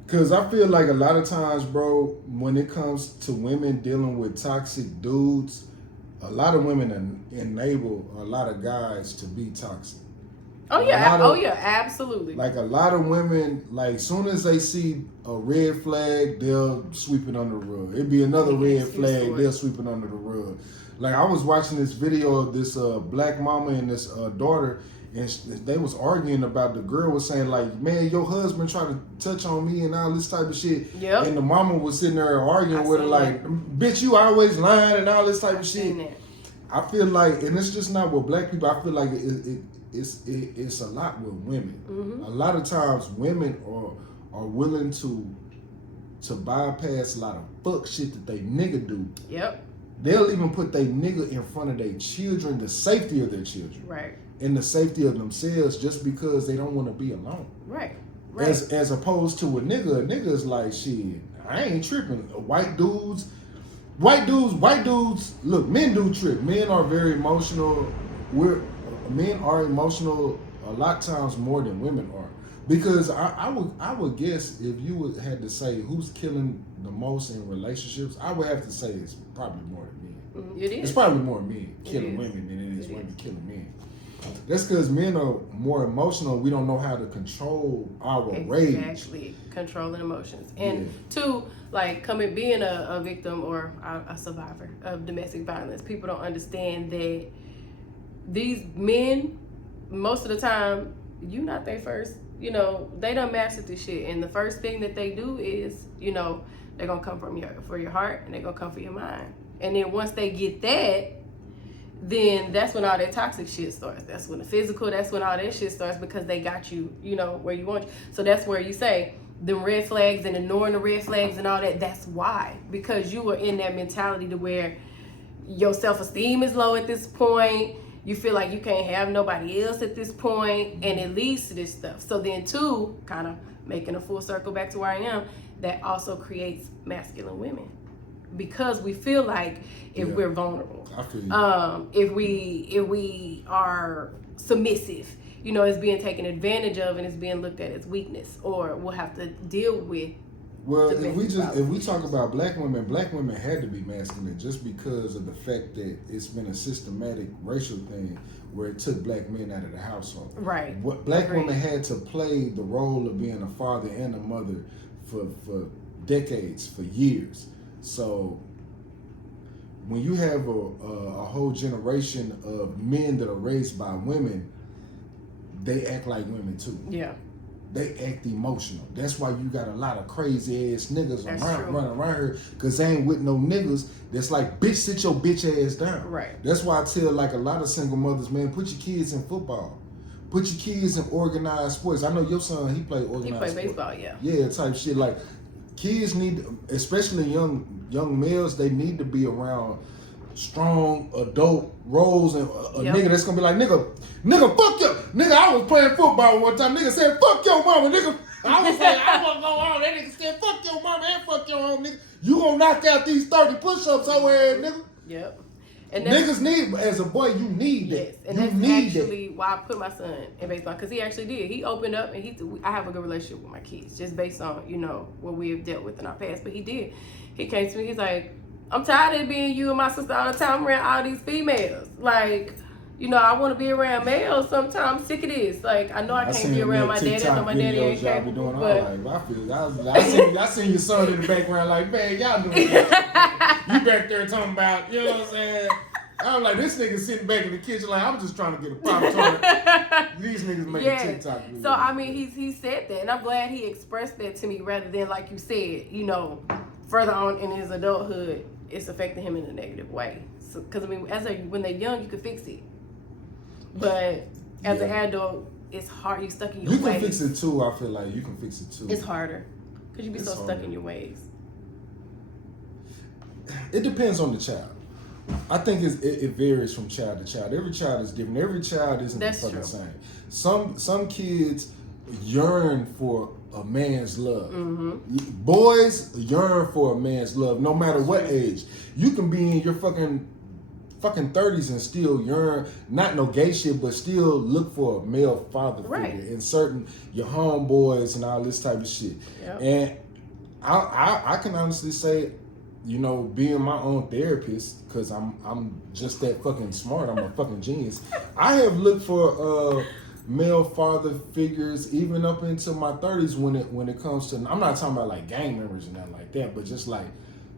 Because I feel like a lot of times, bro, when it comes to women dealing with toxic dudes, a lot of women enable a lot of guys to be toxic. Oh yeah, absolutely. Like a lot of women, like soon as they see a red flag, they'll sweep it under the rug. It'd be another red flag, they'll sweep it under the rug. Like I was watching this video of this black mama and this daughter, and they was arguing about, the girl was saying like, man, your husband tried to touch on me and all this type of shit. Yep. And the mama was sitting there arguing with her like, bitch, you always lying and all this type of shit. I feel like, and it's just not with black people, I feel like it's a lot with women. Mm-hmm. A lot of times women are willing to bypass a lot of fuck shit that they nigga do. Yep. They'll even put their nigga in front of their children, the safety of their children. Right. And the safety of themselves, just because they don't want to be alone. Right. As opposed to a nigga is like, shit, I ain't tripping. White dudes, look, men do trip. Men are very emotional. Men are emotional a lot of times more than women are. Because I would guess, if you had to say who's killing the most in relationships, I would have to say it's probably more than men. It is. It's probably more men killing women than it is women killing men. That's because men are more emotional. We don't know how to control our rage. Exactly, controlling emotions. And two, like being a victim or a survivor of domestic violence, people don't understand that these men, most of the time, you not their first. You know, they done mastered this shit, and the first thing that they do is, you know, they're gonna come for your heart, and they're gonna come for your mind. And then once they get that, then that's when all that toxic shit starts. That's when the physical, that's when all that shit starts, because they got you, you know, where you want you. So that's where you say the red flags and ignoring the red flags and all that. That's why, because you were in that mentality to where your self-esteem is low at this point. You feel like you can't have nobody else at this point, and it leads to this stuff. So then two, kind of making a full circle back to where I am, that also creates masculine women. Because we feel like if we're vulnerable, I feel you. if we are submissive, you know, it's being taken advantage of and it's being looked at as weakness, or we'll have to deal with Well, if we talk about black women had to be masculine just because of the fact that it's been a systematic racial thing where it took black men out of the household. Right. What black women had to play the role of being a father and a mother for decades, for years. So when you have a whole generation of men that are raised by women, they act like women too. Yeah. They act emotional. That's why you got a lot of crazy ass niggas running around here, because they ain't with no niggas that's like, bitch, sit your bitch ass down. Right. That's why I tell like a lot of single mothers, man, put your kids in football. Put your kids in organized sports. I know your son, he played organized sports. He played baseball, yeah. Yeah, type shit. Like, kids need, especially young males, they need to be around strong adult roles and a nigga that's gonna be like, nigga, fuck you. Nigga, I was playing football one time. Nigga said, fuck your mama, nigga. I was like, I wanna go on. That nigga said, fuck your mama and fuck your home, nigga. You gonna knock out these 30 push-ups over here, nigga. Yep. And niggas need, as a boy, you need that. Yes, and that's actually why I put my son in baseball, because he actually did. He opened up, and I have a good relationship with my kids, just based on, what we have dealt with in our past. But he did. He came to me, he's like, I'm tired of being you and my sister all the time around all these females. Like, I want to be around males sometimes. I'm sick of this. Like, I know I can't be around my daddy. I know my daddy ain't capable. I seen your son in the background like, man, y'all doing that. You back there talking about, you know what I'm saying? I'm like, this nigga sitting back in the kitchen like, I'm just trying to get a Pop-Tart. These niggas making TikTok videos. So, I mean, he said that, and I'm glad he expressed that to me rather than, like you said, further on in his adulthood, it's affecting him in a negative way. So, because, I mean, when they're young, you can fix it. But as an adult, it's hard. You're stuck in your ways. You can fix it too. I feel like you can fix it too. It's harder because you be so stuck in your ways. It depends on the child. I think it varies from child to child. Every child is different. Every child isn't the fucking same. Some kids yearn for a man's love. Mm-hmm. Boys yearn for a man's love, no matter what age. You can be in your fucking 30s and still yearn, not no gay shit, but still look for a male father figure in certain your homeboys and all this type of shit. Yep. And I can honestly say, being my own therapist, because I'm just that fucking smart. I'm a fucking genius. I have looked for male father figures even up into my 30s when it comes to, I'm not talking about like gang members and nothing like that, but just like,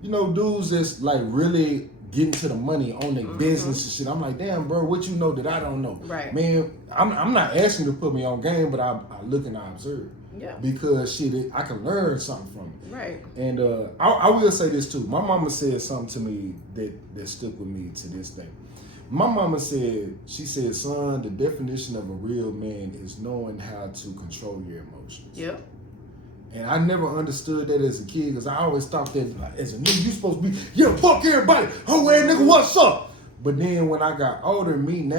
dudes that's like really getting to the money on their business and shit. I'm like, damn, bro, what you know that I don't know? Right. Man, I'm not asking you to put me on game, but I look and I observe. Yeah. Because shit, I can learn something from it. Right. And I will say this too. My mama said something to me that stuck with me to this day. My mama said, son, the definition of a real man is knowing how to control your emotions. Yep. And I never understood that as a kid, because I always thought that like, as a nigga, you supposed to be, fuck everybody. Oh, hey, nigga, what's up? But then when I got older, me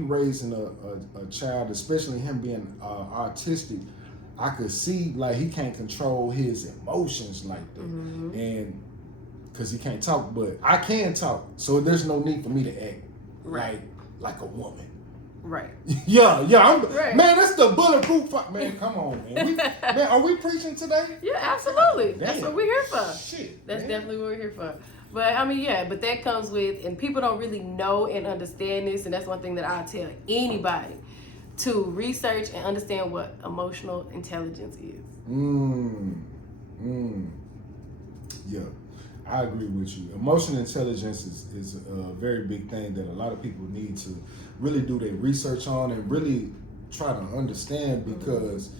raising a child, especially him being autistic, I could see like he can't control his emotions like that. Mm-hmm. And because he can't talk, but I can talk. So there's no need for me to act like a woman. Right. Yeah. Man, that's the bulletproof fight. Man, come on, man. Are we preaching today? Yeah, absolutely. Damn. That's what we're here for. Shit. That's definitely what we're here for. But I mean, but that comes with, and people don't really know and understand this, and that's one thing that I tell anybody to research and understand what emotional intelligence is. Yeah. I agree with you. Emotional intelligence is a very big thing that a lot of people need to really do their research on and really try to understand, because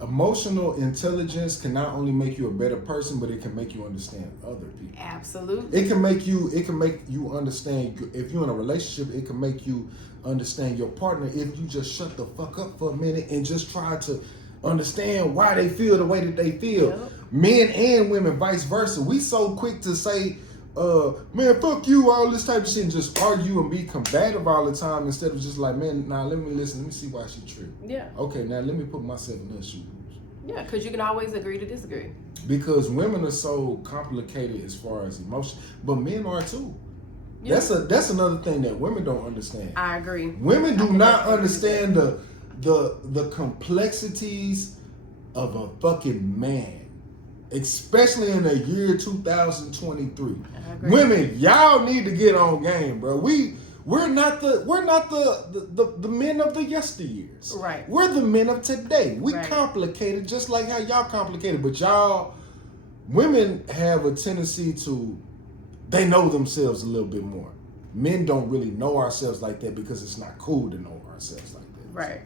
emotional intelligence can not only make you a better person, but it can make you understand other people. Absolutely. It can make you understand, if you're in a relationship, it can make you understand your partner if you just shut the fuck up for a minute and just try to understand why they feel the way that they feel. Yep. Men and women, vice versa. We so quick to say, man, fuck you, all this type of shit, and just argue and be combative all the time instead of just like, man, nah, let me listen, let me see why she tripped. Yeah. Okay, now let me put myself in her shoes. Yeah, because you can always agree to disagree. Because women are so complicated as far as emotion, but men are too. Yeah. That's another thing that women don't understand. I agree. Women do not understand the complexities of a fucking man. especially in the year 2023. I agree. Women, y'all need to get on game, bro. We're not the men of the yesteryears. Right. We're the men of today. We Right. complicated just like how y'all complicated, but y'all women have a tendency to they know themselves a little bit more. Men don't really know ourselves like that because it's not cool to know ourselves like that. Right.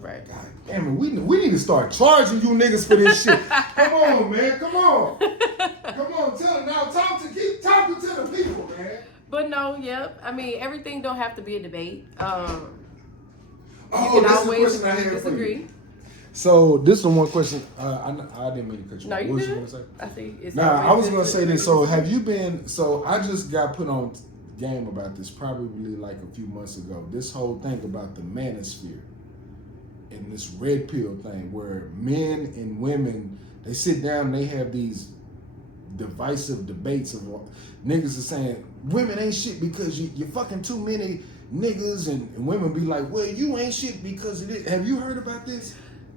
Right. God damn it, we need to start charging you niggas for this shit. Come on, man. Come on. Come on, tell them now. Keep talking to the people, man. But no, yep. I mean, everything don't have to be a debate. You Oh, can this is always the question I had for you. disagree. So this is the one question. I didn't mean to cut you No, off. you What was good. you gonna say? I think it's. Nah, I always was good gonna to say this. agree. So have you been? So I just got put on game about this probably like a few months ago. This whole thing about the manosphere and this red pill thing, where men and women they sit down and they have these divisive debates of niggas are saying women ain't shit because you're fucking too many niggas, and women be like, well, you ain't shit because of it. Have you heard about this?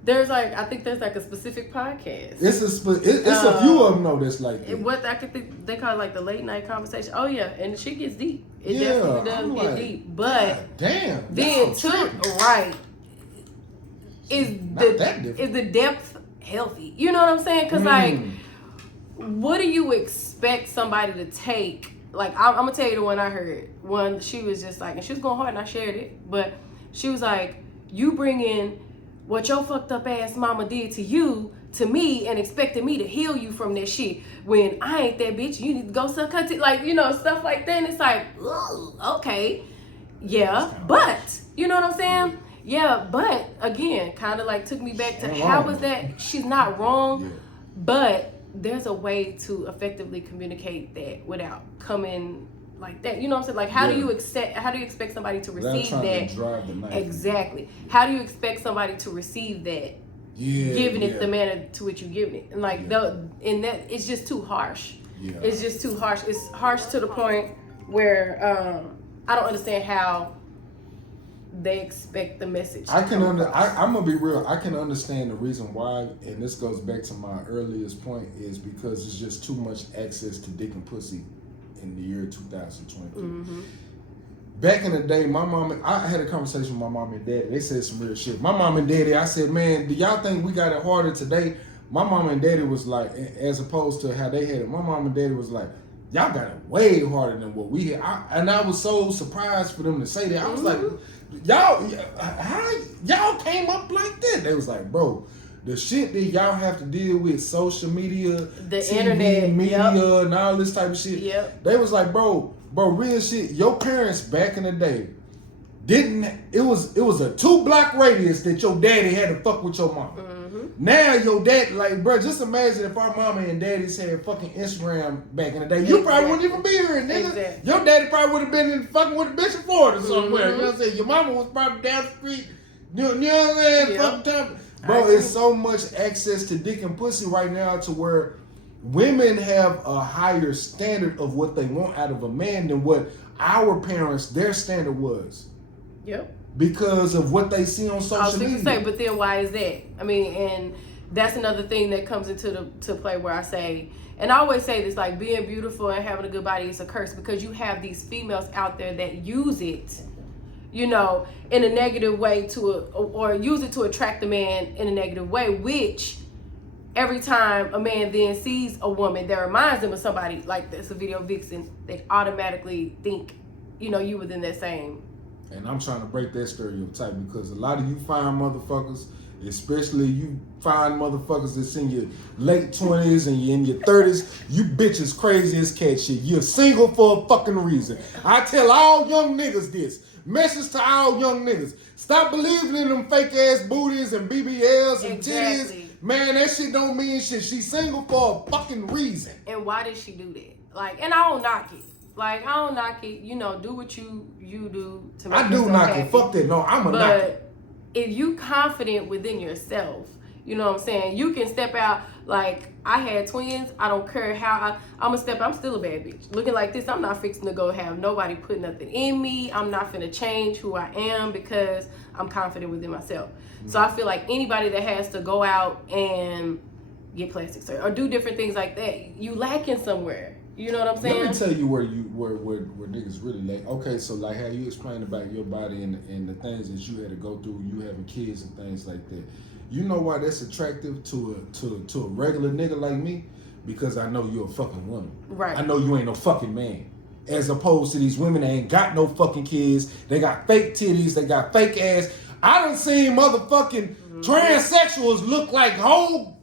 I think there's like a specific podcast. It's a few of them though that's like that. What I could think they call it like the late night conversation. Oh yeah, and the shit gets deep. It Yeah, definitely does I'm get like, deep. But God damn, then y'all too, tripping. right, is Not that different. is the depth healthy? You know what I'm saying? Because like, what do you expect somebody to take? Like, I'm gonna tell you the one I heard. One, she was just like, and she was going hard, and I shared it. But she was like, you bring in what your fucked up ass mama did to you to me and expected me to heal you from that shit when I ain't that bitch. You need to go suck her like, you know, stuff like that. And it's like, okay, yeah, but you know what I'm saying? Yeah, but again, kind of like took me back to how was that? She's not wrong, but there's a way to effectively communicate that without coming like that. You know what I'm saying? Like, how do you expect somebody to receive that? To drive the knife. Exactly. How do you expect somebody to receive that? Giving it the manner to which you giving it, and like in that, it's just too harsh. Yeah. It's just too harsh. It's harsh to the point where I don't understand how they expect the message. I'm gonna be real. I can understand the reason why, and this goes back to my earliest point, is because it's just too much access to dick and pussy in the year 2023. Mm-hmm. Back in the day, my mom, I had a conversation with my mom and daddy. They said some real shit. My mom and daddy, I said, man, do y'all think we got it harder today? My mom and daddy was like, as opposed to how they had it, my mom and daddy was like, y'all got it way harder than what we had. And I was so surprised for them to say that. I was like, y'all came up like that? They was like, bro, the shit that y'all have to deal with, social media, the TV, internet, media, and all this type of shit. Yep. They was like, bro, real shit. Your parents back in the day it was a 2-block radius that your daddy had to fuck with your mom. Mm-hmm. Now your dad, like, bro, just imagine if our mama and daddies had fucking Instagram back in the day. You probably wouldn't even be here, nigga. Exactly. Your daddy probably would have been in fucking with a bitch in Florida somewhere. You know what I'm saying? Your mama was probably down the street. You know what I'm saying? Yep. Fucking time. Bro, it's so much access to dick and pussy right now to where women have a higher standard of what they want out of a man than what our parents, their standard was. Yep. Because of what they see on social media. Say, but then why is that? I mean, and that's another thing that comes into play where I say, and I always say this, like, being beautiful and having a good body is a curse because you have these females out there that use it, you know, in a negative way or use it to attract a man in a negative way, which every time a man then sees a woman that reminds them of somebody like this, a video vixen, they automatically think, you know, you within that same. And I'm trying to break that stereotype because a lot of you fine motherfuckers, especially you fine motherfuckers that's in your late 20s and you're in your 30s, you bitches crazy as cat shit. You're single for a fucking reason. I tell all young niggas this. Message to all young niggas. Stop believing in them fake ass booties and BBLs and titties. Man, that shit don't mean shit. She's single for a fucking reason. And why did she do that? Like, and I don't knock it. Like, I don't knock it. You know, do what you do to make I do knock it. Fuck that. No, I'm a knock it. But if you confident within yourself, you know what I'm saying? You can step out. Like, I had twins. I don't care how I'm gonna step out. I'm still a bad bitch. Looking like this, I'm not fixing to go have nobody put nothing in me. I'm not finna change who I am because I'm confident within myself. Mm-hmm. So I feel like anybody that has to go out and get plastic surgery or do different things like that. You lacking somewhere. You know what I'm saying? Let me tell you where niggas really lack. Okay, so like how you explained about your body and the things that you had to go through, you having kids and things like that. You know why that's attractive to a regular nigga like me? Because I know you're a fucking woman. Right. I know you ain't no fucking man. As opposed to these women that ain't got no fucking kids. They got fake titties. They got fake ass. I done seen motherfucking transsexuals look like whole.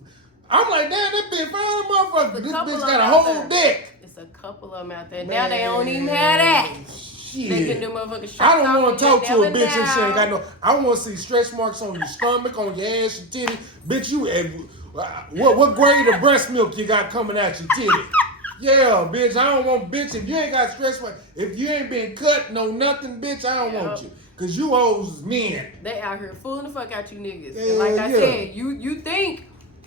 I'm like, damn, that bitch found a motherfucker. This bitch got a whole dick. It's a couple of them out there. Now they don't even have that. Shit. They can do motherfucking I don't want to talk to a bitch now. if she ain't got no. I want to see stretch marks on your stomach, on your ass, your titty. Bitch, you what grade of breast milk you got coming out your titty? Yeah, bitch, I don't want bitch. If you ain't got stretch marks, if you ain't been cut, no nothing, bitch, I don't want you. Cause you hoes is men. They out here fooling the fuck out you niggas. Yeah, and like I said, you think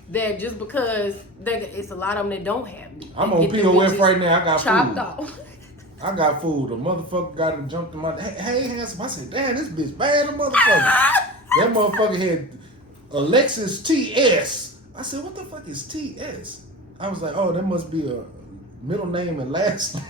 that just because it's a lot of them that don't have it. I'm on POF right now. I got chopped food. Off. I got food. The motherfucker got to jump in my. Hey, handsome. I said, damn, this bitch bad, a motherfucker. That motherfucker had Alexis TS. I said, what the fuck is TS? I was like, oh, that must be a middle name and last name.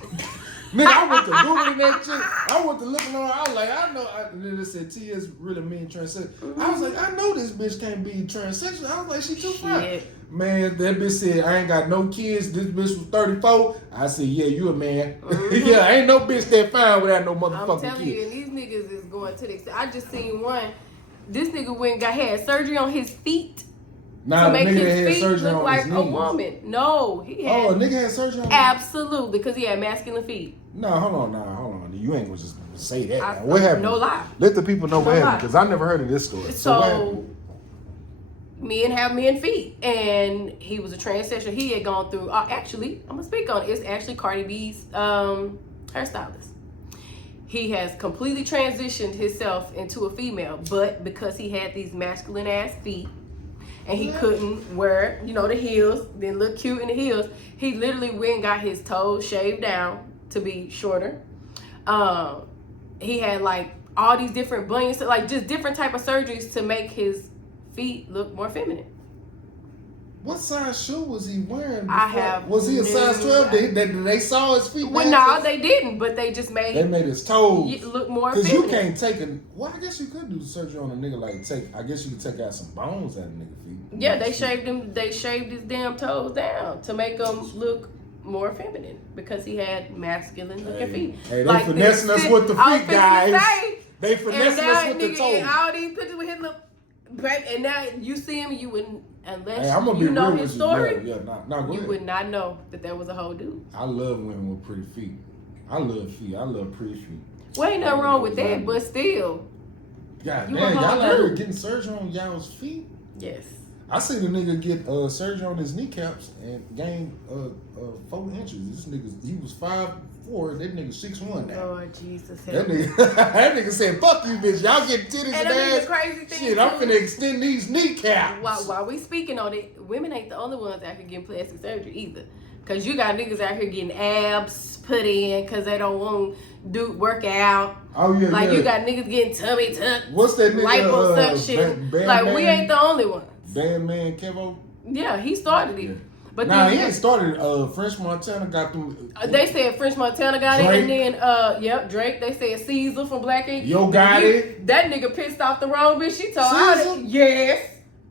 Nigga, I went to Googling that shit. I went to looking on her. I was like, I know. And then it said TS really mean transsexual. I was like, I know this bitch can't be transsexual. I was like, she too fine. Man, that bitch said, I ain't got no kids. This bitch was 34. I said, yeah, you a man. Yeah, ain't no bitch that fine without no motherfucking kids. I'm telling you, and these niggas is going to the extent. I just seen one. This nigga went and had surgery on his feet. Nah, to make the nigga his had feet surgery look on like his a knees. woman. No, he had. Oh, a nigga had surgery on his Absolutely, because he had masculine feet. No, hold on. You ain't gonna just say that. Now. What happened? No lie. Let the people know No what happened, lie. because I never heard of this story. So what happened? Men have men feet, and he was a transsexual. He had gone through. Actually, I'm gonna speak on it. It's actually Cardi B's hairstylist. He has completely transitioned himself into a female, but because he had these masculine ass feet, and he couldn't wear, the heels, then look cute in the heels, he literally went and got his toes shaved down to be shorter. He had like all these different bunions, like just different type of surgeries to make his feet look more feminine. What size shoe was he wearing? Was he a size 12? They saw his feet? Well, no, they didn't, but they just made his toes look more feminine. Because you can't take I guess you could do the surgery on a nigga I guess you could take out some bones out of nigga feet. Yeah, they shaved his damn toes down to make them look more feminine because he had masculine looking feet. Hey, they finessing us with the feet, guys. They finessing us with the toes. All these pictures with his little, and now you see him, you wouldn't, unless I'm gonna you be know real his with story, you. You would not know that was a whole dude. I love women with pretty feet. I love feet. I love pretty feet. Well, ain't nothing wrong with that, but still. God damn, y'all out here getting surgery on y'all's feet? Yes. I seen a nigga get surgery on his kneecaps and gain 4 inches. This nigga, he was 5'4", that nigga 6'1" now. Lord Jesus. That nigga said, fuck you, bitch. Y'all get titties and ass. Crazy thing shit, I'm finna extend these kneecaps. While we speaking on it, women ain't the only ones out here getting plastic surgery either. Because you got niggas out here getting abs put in because they don't want to work out. Oh, yeah, like, you got niggas getting tummy tucked. What's that nigga? Liposuction. Like, we ain't the only ones. Bandman Kevo? Yeah, he started it. Yeah. But he ain't started. French Montana got them. They said French Montana got Drake. It, and then Drake. They said Caesar from Black Ink. Yo got it. That nigga pissed off the wrong bitch. She told her. Yes.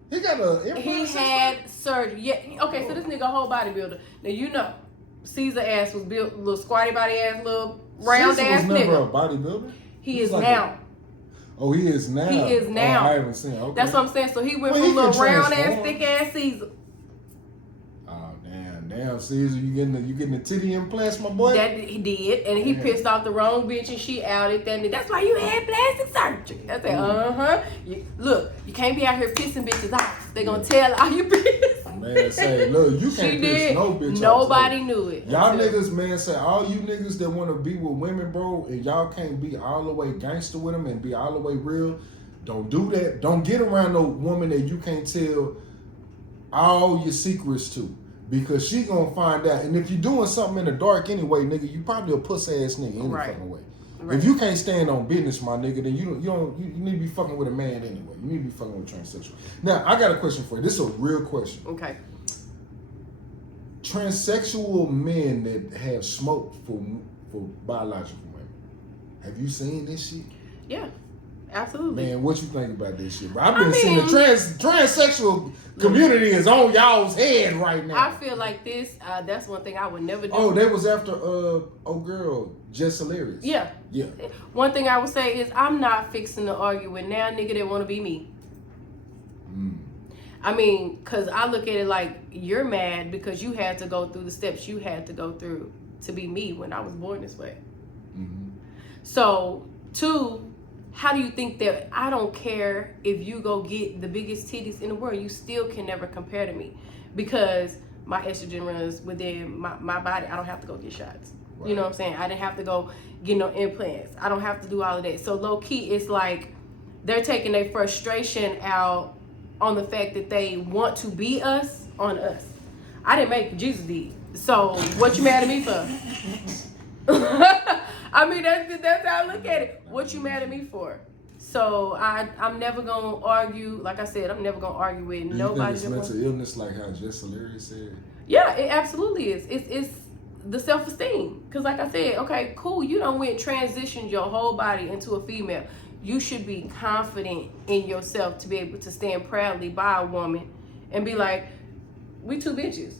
He got a. He had surgery. Yeah. Okay, so this nigga a whole bodybuilder. Now Caesar ass was built, little squatty body ass, little round Caesar ass was nigga. Never a bodybuilder. He is like now. Oh, he is now. He is now. Oh, I haven't seen. Okay. That's what I'm saying. So he went from little round ass, thick ass Caesar. Oh damn, Caesar, you getting the titty implants, my boy? That he did, and he pissed off the wrong bitch, and she outed that. That's why you had plastic surgery. I said, Look, you can't be out here pissing bitches off. They gonna tell all you bitches. Man, say, look, you can't piss no bitch off. Nobody knew it. Y'all niggas, man, say all you niggas that want to be with women, bro, and y'all can't be all the way gangster with them and be all the way real. Don't do that. Don't get around no woman that you can't tell all your secrets to. Because she gonna find out. And if you're doing something in the dark anyway, nigga, you probably a pussy ass nigga any fucking way. Right. If you can't stand on business, my nigga, then you need to be fucking with a man anyway. You need to be fucking with a transsexual. Now, I got a question for you. This is a real question. Okay. transsexual men that have smoked for biological women. Have you seen this shit? Yeah, absolutely. Man, what you think about this shit? Bro? I've been seeing the transsexual community is on y'all's head right now. I feel like this. That's one thing I would never do. Oh, that was after girl, Just Hilarious. Yeah. Yeah. One thing I would say is I'm not fixing to argue with now nigga that want to be me. I mean, because I look at it like you're mad because you had to go through the steps you had to go through to be me when I was born this way. Mm-hmm. So, two, how do you think that I don't care if you go get the biggest titties in the world, you still can never compare to me because my estrogen runs within my body. I don't have to go get shots. Right. You know what I'm saying? I didn't have to go get no implants. I don't have to do all of that. So low key, it's like they're taking their frustration out on the fact that they want to be us on us. I didn't make it, Jesus did. So what you mad at me for? I mean, that's how I look at it. What you mad at me for? So I'm never gonna argue. Like I said, I'm never gonna argue with nobody. Do you think it's mental illness, like how Just Hilarious said? Yeah, it absolutely is. It's the self-esteem. Cause like I said, okay, cool. You done went transitioned your whole body into a female. You should be confident in yourself to be able to stand proudly by a woman and be like, we two bitches.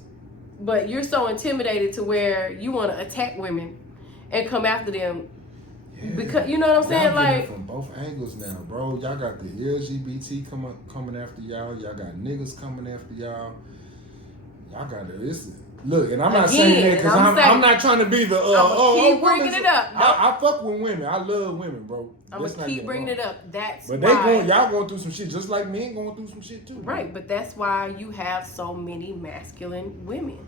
But you're so intimidated to where you want to attack women and come after them. Yeah. Because you know what I'm saying? Y'all like from both angles now, bro. Y'all got the LGBT coming after y'all. Y'all got niggas coming after y'all. Y'all got this. Look, and I'm not saying that because I'm not trying to be the keep bringing it up. I fuck with women. I love women, bro. I'm gonna keep bringing it up. That's but why y'all going through some shit just like men going through some shit too. Right, but that's why you have so many masculine women.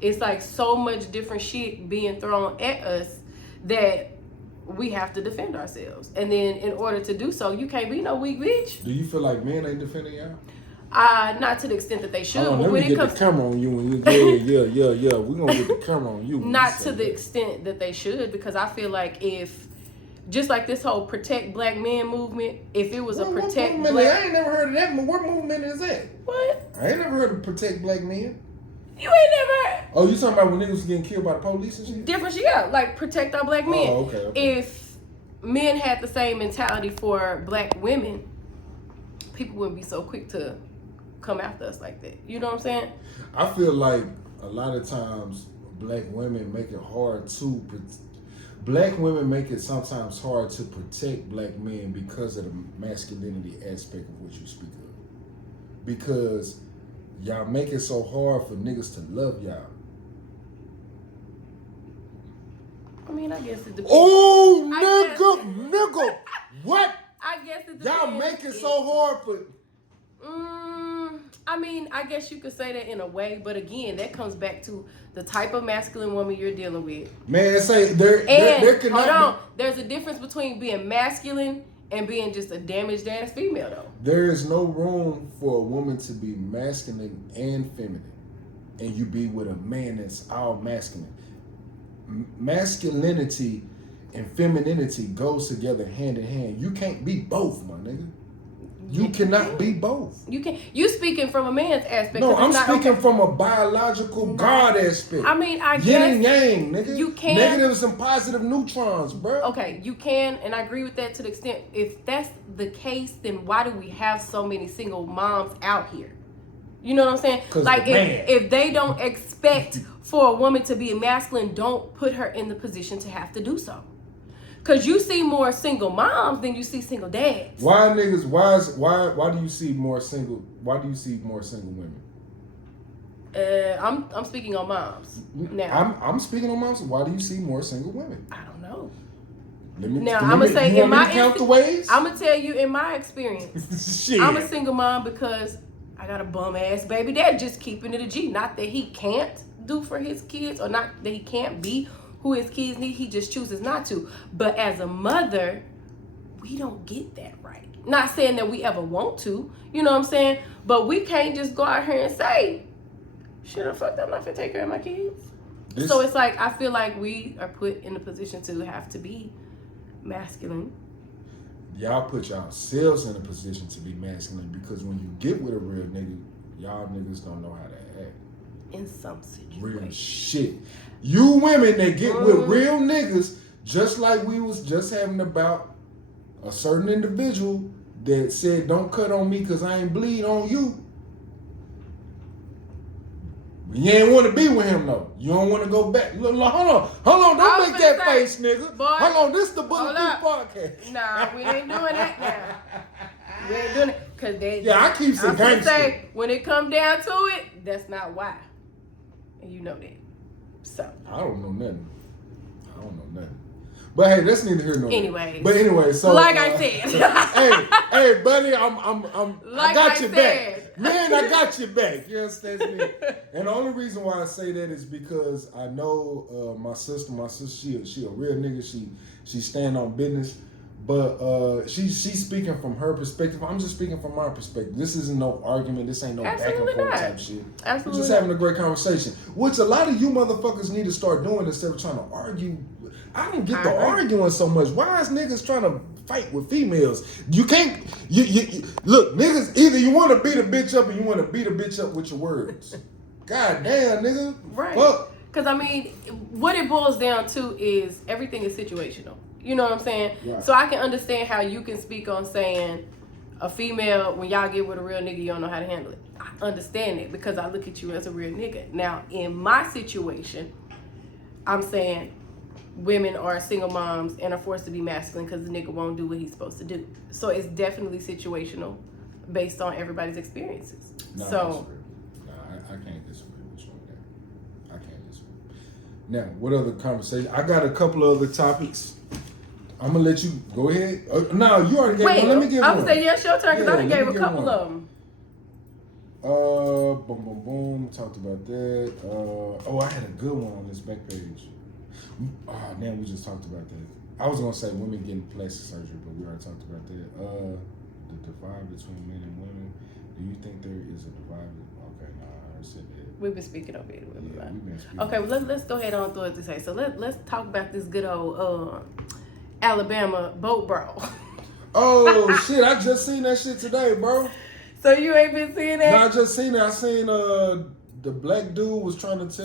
It's like so much different shit being thrown at us that we have to defend ourselves. And then in order to do so, you can't be no weak bitch. Do you feel like men ain't defending y'all? Not to the extent that they should. But when it comes, the camera on you. And yeah. We're gonna get the camera on you. Not to the extent that they should, because I feel like if, just like this whole protect black men movement, if it was a protect black, I ain't never heard of that. What movement is that? What? I ain't never heard of protect black men. You ain't never. Oh, you talking about when niggas was getting killed by the police and shit? Different shit, yeah. Like protect our black men. Oh, okay. If men had the same mentality for black women, people wouldn't be so quick to come after us like that. You know what I'm saying? I feel like a lot of times black women make it hard to black women make it sometimes hard to protect black men because of the masculinity aspect of what you speak of. Because y'all make it so hard for niggas to love y'all. I mean, I guess it depends. Oh, nigga, what? I guess it depends. Y'all make it so hard for. I mean, I guess you could say that in a way, but again, that comes back to the type of masculine woman you're dealing with. Man, say there cannot hold on. There's a difference between being masculine and being just a damaged ass female, though. There is no room for a woman to be masculine and feminine, and you be with a man that's all masculine. Masculinity and femininity goes together hand in hand. You can't be both, my nigga. You cannot be both. You can. You speaking from a man's aspect. No, I'm speaking from a biological God aspect. I mean, I guess yin and yang, nigga. You can negatives and positive neutrons, bro. Okay, you can, and I agree with that to the extent. If that's the case, then why do we have so many single moms out here? You know what I'm saying? Like if they don't expect for a woman to be masculine, don't put her in the position to have to do so. Cause you see more single moms than you see single dads. Why niggas? Why do you see more single? Why do you see more single women? I'm speaking on moms now. I'm speaking on moms. Why do you see more single women? I don't know. I'm gonna say in my count the ways. I'm gonna tell you in my experience. Shit. I'm a single mom because I got a bum ass baby dad just keeping it a G. Not that he can't do for his kids or not that he can't be who his kids need, he just chooses not to. But as a mother, we don't get that right. Not saying that we ever want to, you know what I'm saying? But we can't just go out here and say, shit, I'm fucked up, I'm not gonna take care of my kids. So it's like, I feel like we are put in a position to have to be masculine. Y'all put yourselves in a position to be masculine because when you get with a real nigga, y'all niggas don't know how to act. in some situations. Real shit. You women that get with real niggas, just like we was just having about a certain individual that said, don't cut on me because I ain't bleed on you. You ain't want to be with him though. You don't want to go back. Look, hold on, don't make that face, nigga. Boy, hold on, this the Bulletproof Podcast. Nah, we ain't doing that now. We ain't doing it because they. Yeah, I keep saying gangster. Say when it come down to it, that's not why, and you know that. So I don't know nothing. But hey, that's neither here nor there. Anyway. But anyway, so like I said. hey, buddy, I got your back. said. Man, I got your back. You understand me? And the only reason why I say that is because I know my sister, she a real nigga. She stand on business. But she's speaking from her perspective. I'm just speaking from my perspective. This isn't no argument. This ain't no Absolutely back and forth not. type shit. Absolutely We're just having a great conversation. Which a lot of you motherfuckers need to start doing instead of trying to argue. I don't get the arguing so much. Why is niggas trying to fight with females? You can't. You look, niggas. Either you want to beat a bitch up or you want to beat a bitch up with your words. God damn, nigga. Right. Fuck. Because I mean, what it boils down to is everything is situational. You know what I'm saying? Right. So I can understand how you can speak on saying a female, when y'all get with a real nigga, you don't know how to handle it. I understand it because I look at you as a real nigga. Now, in my situation, I'm saying women are single moms and are forced to be masculine because the nigga won't do what he's supposed to do. So it's definitely situational based on everybody's experiences. No, so I can't disagree with you on that. I can't disagree. Now, what other conversation? I got a couple of other topics. I'm gonna let you go ahead. No, you already gave one. Let me give one. I'm saying yes, your turn because I done gave a couple one. of them. Boom, boom, boom. Talked about that. I had a good one on this back page. Man, we just talked about that. I was gonna say women getting plastic surgery, but we already talked about that. The divide between men and women. Do you think there is a divide? Okay, no, I already said that. We've been speaking of it. We've been speaking. Okay, well let's go ahead on through it to say. So let's talk about this good old Alabama boat brawl. Oh shit! I just seen that shit today, bro. So you ain't been seeing that? No, I just seen it. I seen the black dude was trying to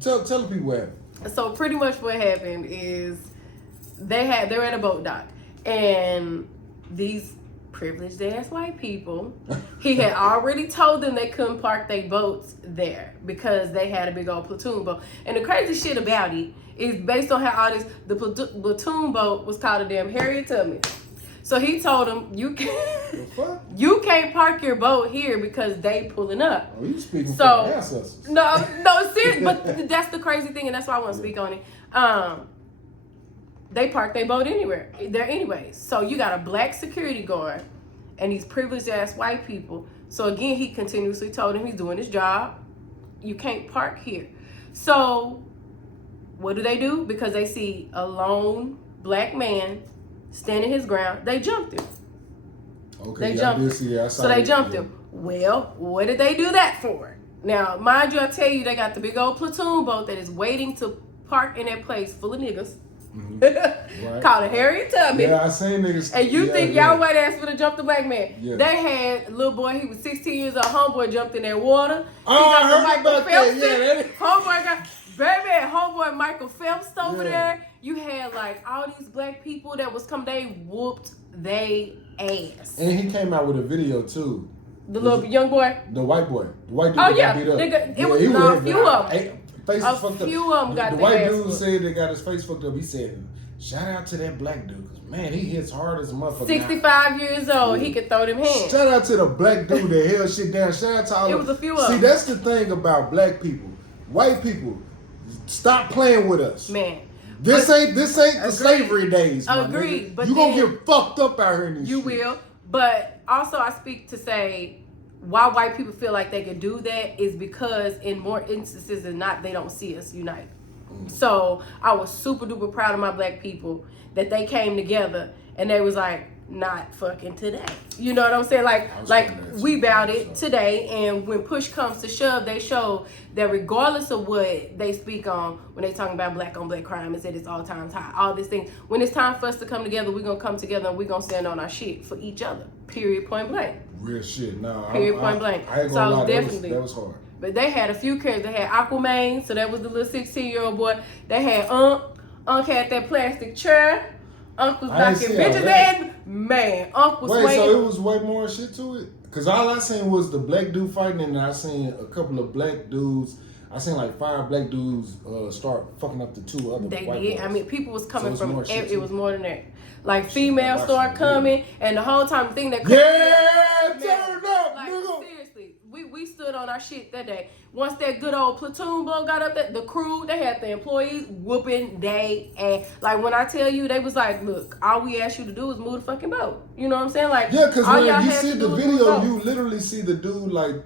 tell the people what happened. So pretty much what happened is they were at a boat dock and these privileged ass white people, he had already told them they couldn't park their boats there because they had a big old platoon boat. And the crazy shit about it is based on how all this, the platoon boat was called a damn Harriet Tubman. So he told them, you can't park your boat here because they pulling up. Oh, you speaking for the ancestors. No, seriously, but that's the crazy thing, and that's why I want to speak on it. They park their boat there anyways. So you got a black security guard and these privileged ass white people. So again, he continuously told him he's doing his job. You can't park here. So what do? Because they see a lone black man standing his ground, they jumped him. Okay, they jumped him. So they jumped him. Well, what did they do that for? Now, mind you, I tell you, they got the big old platoon boat that is waiting to park in that place full of niggas. Mm-hmm. Right. Called a Harriet Tubman. Yeah, I seen niggas. And you think y'all white ass would have jumped the black man? Yeah. They had a little boy, he was 16 years old, homeboy jumped in that water. I heard about that. Yeah, homeboy got, baby, homeboy Michael Phelps over there. You had like all these black people that was coming, they whooped they ass. And he came out with a video too. The little young boy? The white boy. The white dude got beat up. It was a few of them. A few of them got the their white ass dude whooped. said they got his face fucked up. He said, shout out to that black dude. Cause man, he hits hard as a motherfucker. 65 years old, he could throw them hands. Shout out to the black dude that held shit down. Shout out to all It was a few of them. See, that's the thing about black people. White people, stop playing with us. Man. This ain't the slavery days. Agreed. But you gonna get fucked up out here in these You streets. will. But also I speak to say why white people feel like they can do that is because in more instances than not, they don't see us unite. So I was super duper proud of my black people that they came together and they was like, not fucking today. You know what I'm saying? Like we bout it today, and when push comes to shove, they show that regardless of what they speak on when they talking about black on black crime, is that it's all times high. All these things. When it's time for us to come together, we're gonna come together and we're gonna stand on our shit for each other. Period. Point blank. Real shit. No. Period. Point blank. I ain't So gonna I was lie, definitely that was hard. But they had a few characters. They had Aquaman, so that was the little 16-year-old boy. They had Unc had that plastic chair. Unc was knocking bitches and man, Unc was swinging. So it was way more shit to it? Because all I seen was the black dude fighting, and I seen a couple of black dudes. I seen like 5 black dudes start fucking up the 2 other they white did. boys. I mean, people was coming So from it was more than that. Like Shit, females start coming, and the whole time the thing that turn up, like, nigga. seriously, we stood on our shit that day. Once that good old platoon blow got up, the crew, they had the employees whooping they ass. Like when I tell you, they was like, look, all we asked you to do is move the fucking boat. You know what I'm saying? Like, yeah, because when y'all you had see to the do was video, move you literally see the dude like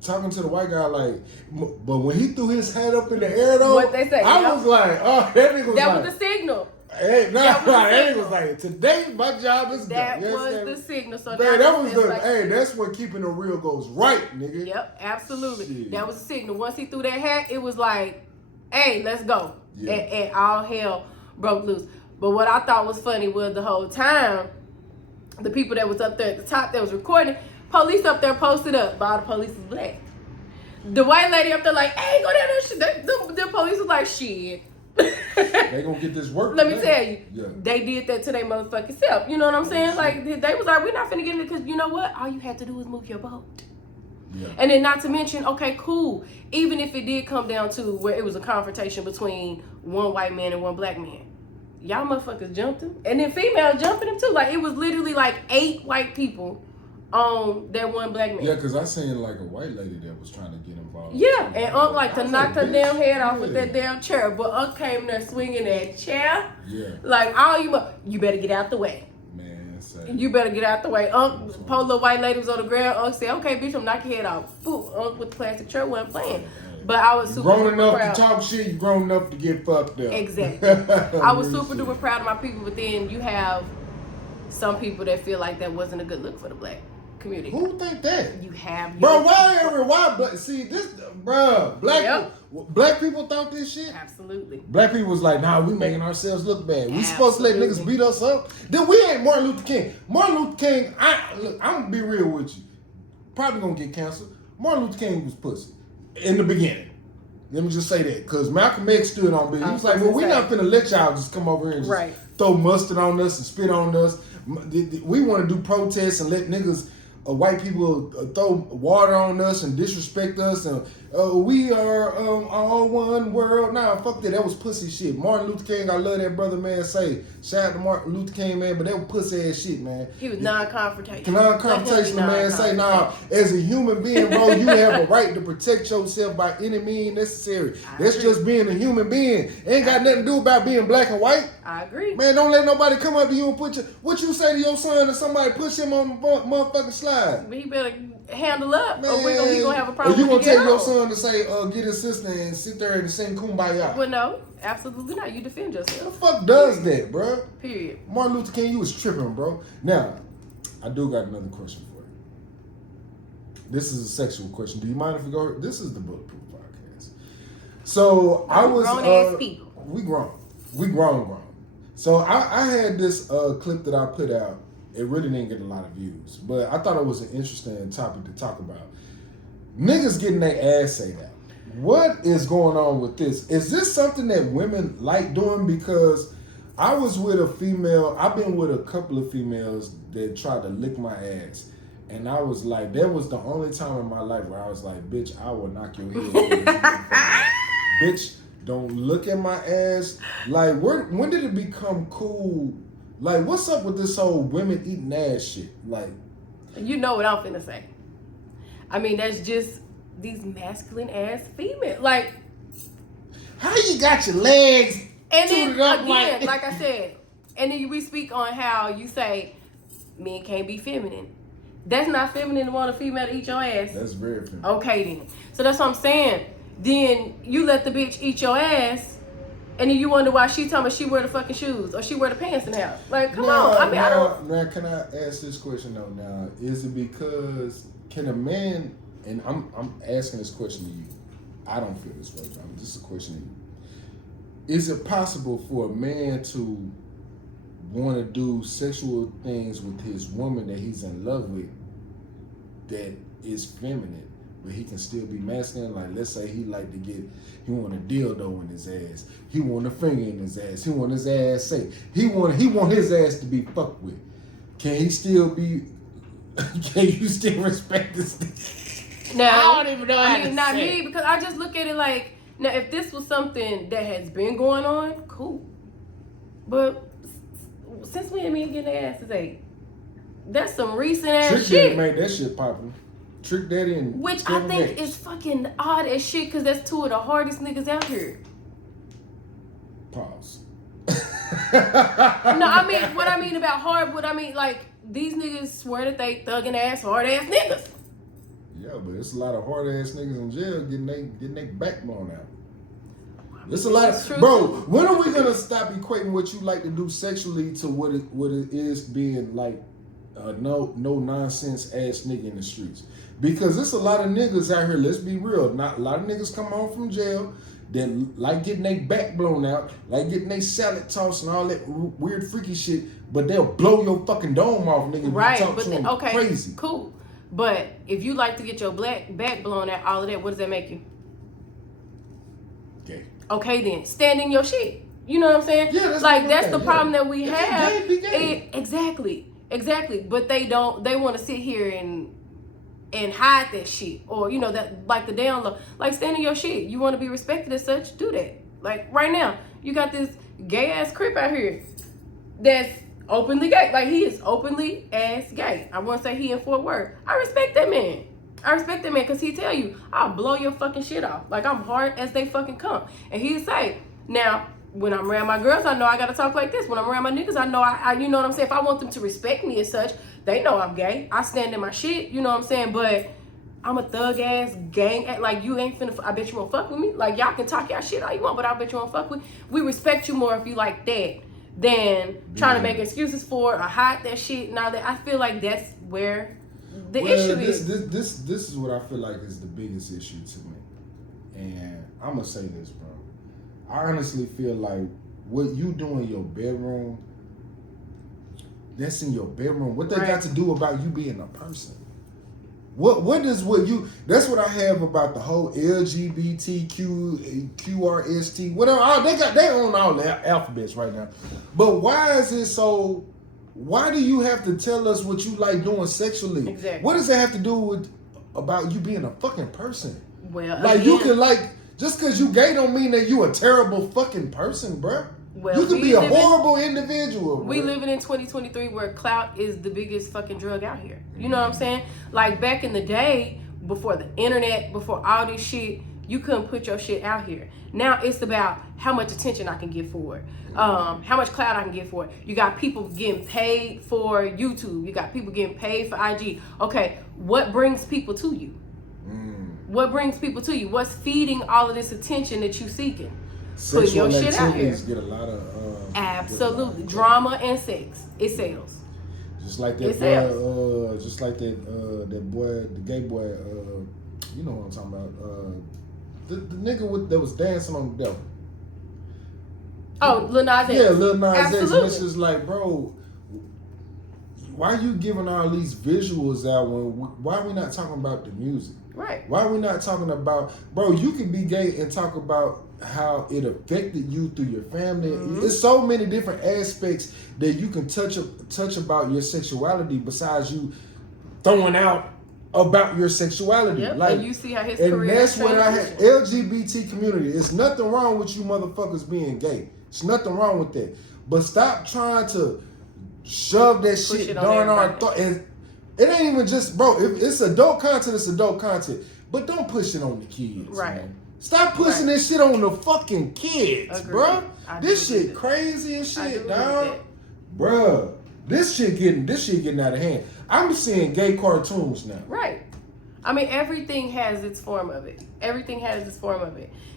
talking to the white guy, like, but when he threw his head up in the air though, what they say, I was like, oh, that nigga was that like, was the signal. Hey, that nigga was like, today my job is that done. was the signal. So man, that was the like, hey, that's when keeping it real goes right, nigga. Yep, absolutely. Shit. That was the signal. Once he threw that hat, it was like, hey, let's go. Yeah. And all hell broke loose. But what I thought was funny was the whole time, the people that was up there at the top that was recording, police up there posted up, but all the police was black. The white lady up there like, hey, go down there. The police was like, shit. They gonna get this work. Let me tell you, yeah. They did that to their motherfucking self. You know what I'm saying? Like, they was like, we're not finna get in it because you know what? All you had to do was move your boat. Yeah. And then not to mention, okay, cool. Even if it did come down to where it was a confrontation between one white man and one black man, y'all motherfuckers jumped him. And then females jumping him too. Like, it was literally like 8 white people on that one black man. Yeah, because I seen like a white lady that was trying to get involved. Yeah, and Unc like to knock her damn head off with Yeah. that damn chair. But Unc came there swinging that chair. Yeah. Like, you better get out the way. Man, say. You better get out the way. Unc, poor little white lady was on the ground. Unc said, okay, bitch, I'm knocking your head off. Boop. Unc with the plastic chair wasn't playing. But I was super grown enough proud. to talk shit, you grown enough to get fucked up. Exactly. I was super duper proud of my people, but then you have some people that feel like that wasn't a good look for the black community. Who think that? You have Bro, why see this, bro, black people thought this shit? Absolutely. Black people was like, nah, we making ourselves look bad. We supposed to let niggas beat us up? Then we ain't Martin Luther King. Martin Luther King, I'm gonna be real with you. Probably gonna get canceled. Martin Luther King was pussy in the beginning. Let me just say that. Because Malcolm X stood on business. He was like, well, we're not finna let y'all just come over here and just throw mustard on us and spit on us. We want to do protests and let niggas, white people throw water on us and disrespect us and we are all one world. Nah, fuck that. That was pussy shit. Martin Luther King, I love that brother, man. Say, shout out to Martin Luther King, man, but that was pussy ass shit, man. He was non-confrontational. Non-confrontational, man. Say, nah, as a human being, bro, you have a right to protect yourself by any means necessary. That's just being a human being. Ain't got nothing to do about being black and white. I agree. Man, don't let nobody come up to you and what you say to your son if somebody push him on the motherfucking slide. But he better handle up, man, or he gonna have a problem. Or you gonna tell your son to say, get his sister and sit there and sing Kumbaya? Well, no, absolutely not. You defend yourself. Who the fuck does that, bro? Period. Martin Luther King, you was tripping, bro. Now, I do got another question for you. This is a sexual question. Do you mind if we go? This is the Bulletproof Podcast. So I was grown ass people. We grown. So I had this clip that I put out. It really didn't get a lot of views, but I thought it was an interesting topic to talk about. Niggas getting their ass ate out. What is going on with this? Is this something that women like doing? Because I was with a female, I've been with a couple of females that tried to lick my ass. And I was like, that was the only time in my life where I was like, bitch, I will knock your head off. Bitch, don't look at my ass. Like, when did it become cool? Like, what's up with this whole women eating ass shit? Like, you know what I'm finna say. I mean, that's just these masculine ass females. Like, how you got your legs and then up again, like I said, and then we speak on how you say men can't be feminine. That's not feminine to want a female to eat your ass. That's very feminine. Okay then. So that's what I'm saying. Then you let the bitch eat your ass. And then you wonder why she told me she wear the fucking shoes or she wear the pants in the house. Like, come on. I mean, I don't. Now, can I ask this question though? Now, is it because can a man? And I'm asking this question to you. I don't feel this way, but this is a question to you. Is it possible for a man to want to do sexual things with his woman that he's in love with that is feminine, but he can still be masculine. Like, let's say he want a dildo in his ass. He want a finger in his ass. He want his ass safe. He want his ass to be fucked with. Can he still be? Can you still respect this? Now, I don't even know how to not say. me, because I just look at it like, now if this was something that has been going on, cool. But since we ain't been getting their asses ate, that's some recent ass Trick shit. Daddy made that shit popular. Trick Daddy and which I think is fucking odd as shit, because that's two of the hardest niggas out here. Pause. No, I mean, what I mean about hard, what I mean, like, these niggas swear that they thugging ass, hard ass niggas. Yeah, but it's a lot of hard ass niggas in jail getting their back blown out. It's a lot, bro. When are we gonna stop equating what you like to do sexually to what it is being like no nonsense ass nigga in the streets? Because there's a lot of niggas out here. Let's be real. Not a lot of niggas come home from jail that like getting their back blown out, like getting their salad tossed and all that weird freaky shit. But they'll blow your fucking dome off, nigga. Right, talk but to then, them okay, crazy. Cool. But if you like to get your back blown out, all of that, what does that make you? Gay. Okay, then stand in your shit. You know what I'm saying? Yeah, that's the problem that we have. Gay. Exactly. But they don't. They want to sit here and hide that shit, or that, like, the down low. Like, stand in your shit. You want to be respected as such, do that. Like, right now, you got this gay ass creep out here that's openly gay. Like, he is openly ass gay. I won't say he in Fort Worth. I respect that man. Because he tell you, I'll blow your fucking shit off. Like, I'm hard as they fucking come. And he'd say, now, when I'm around my girls, I know I gotta talk like this. When I'm around my niggas, I know I you know what I'm saying? If I want them to respect me as such, they know I'm gay. I stand in my shit, you know what I'm saying? But I'm a thug ass gang, like, you ain't finna, I bet you won't fuck with me. Like, y'all can talk y'all shit all you want, but I bet you won't fuck with. We respect you more if you like that than trying to make excuses for or hide that shit and all that. I feel like that's where the issue is. This is what I feel like is the biggest issue to me. And I'm gonna say this, bro. I honestly feel like what you do in your bedroom, that's in your bedroom. What they got to do about you being a person? That's what I have about the whole LGBTQ, QRST, whatever. They own all the alphabets right now. But why is it so? Why do you have to tell us what you like doing sexually? Exactly. What does that have to do with about you being a fucking person? Well, like, again, you can, like, just because you gay don't mean that you a terrible fucking person, bruh. Well, you could be a horrible individual. We living in 2023 where clout is the biggest fucking drug out here. You know what I'm saying? Like, back in the day, before the internet, before all this shit, you couldn't put your shit out here. Now it's about how much attention I can get for it. How much clout I can get for it. You got people getting paid for YouTube. You got people getting paid for IG. Okay, what brings people to you? What brings people to you? What's feeding all of this attention that you seeking? Put your shit out here. Get a lot of absolutely drama and sex. It sells. Just like that boy, that boy, the gay boy. You know what I'm talking about? The nigga that was dancing on the devil. Oh, Lil Nas X. Yeah, Lil Nas X. Absolutely. And it's just like, bro, why are you giving all these visuals out why are we not talking about the music? Right. Why are we not talking about, bro, you can be gay and talk about how it affected you through your family. Mm-hmm. It's so many different aspects that you can touch about your sexuality besides you throwing out about your sexuality. Yep. Like, and you see how his and career that's what I had. LGBT community. It's nothing wrong with you motherfuckers being gay. It's nothing wrong with that. But stop trying to shove that shit down our thought. And it ain't even just, bro, if it's adult content, it's adult content. But don't push it on the kids, right? Man. Stop pushing this shit on the fucking kids, bro. This shit crazy and shit, dog. Bruh, this shit getting out of hand. I'm seeing gay cartoons now. Right. I mean, everything has its form of it.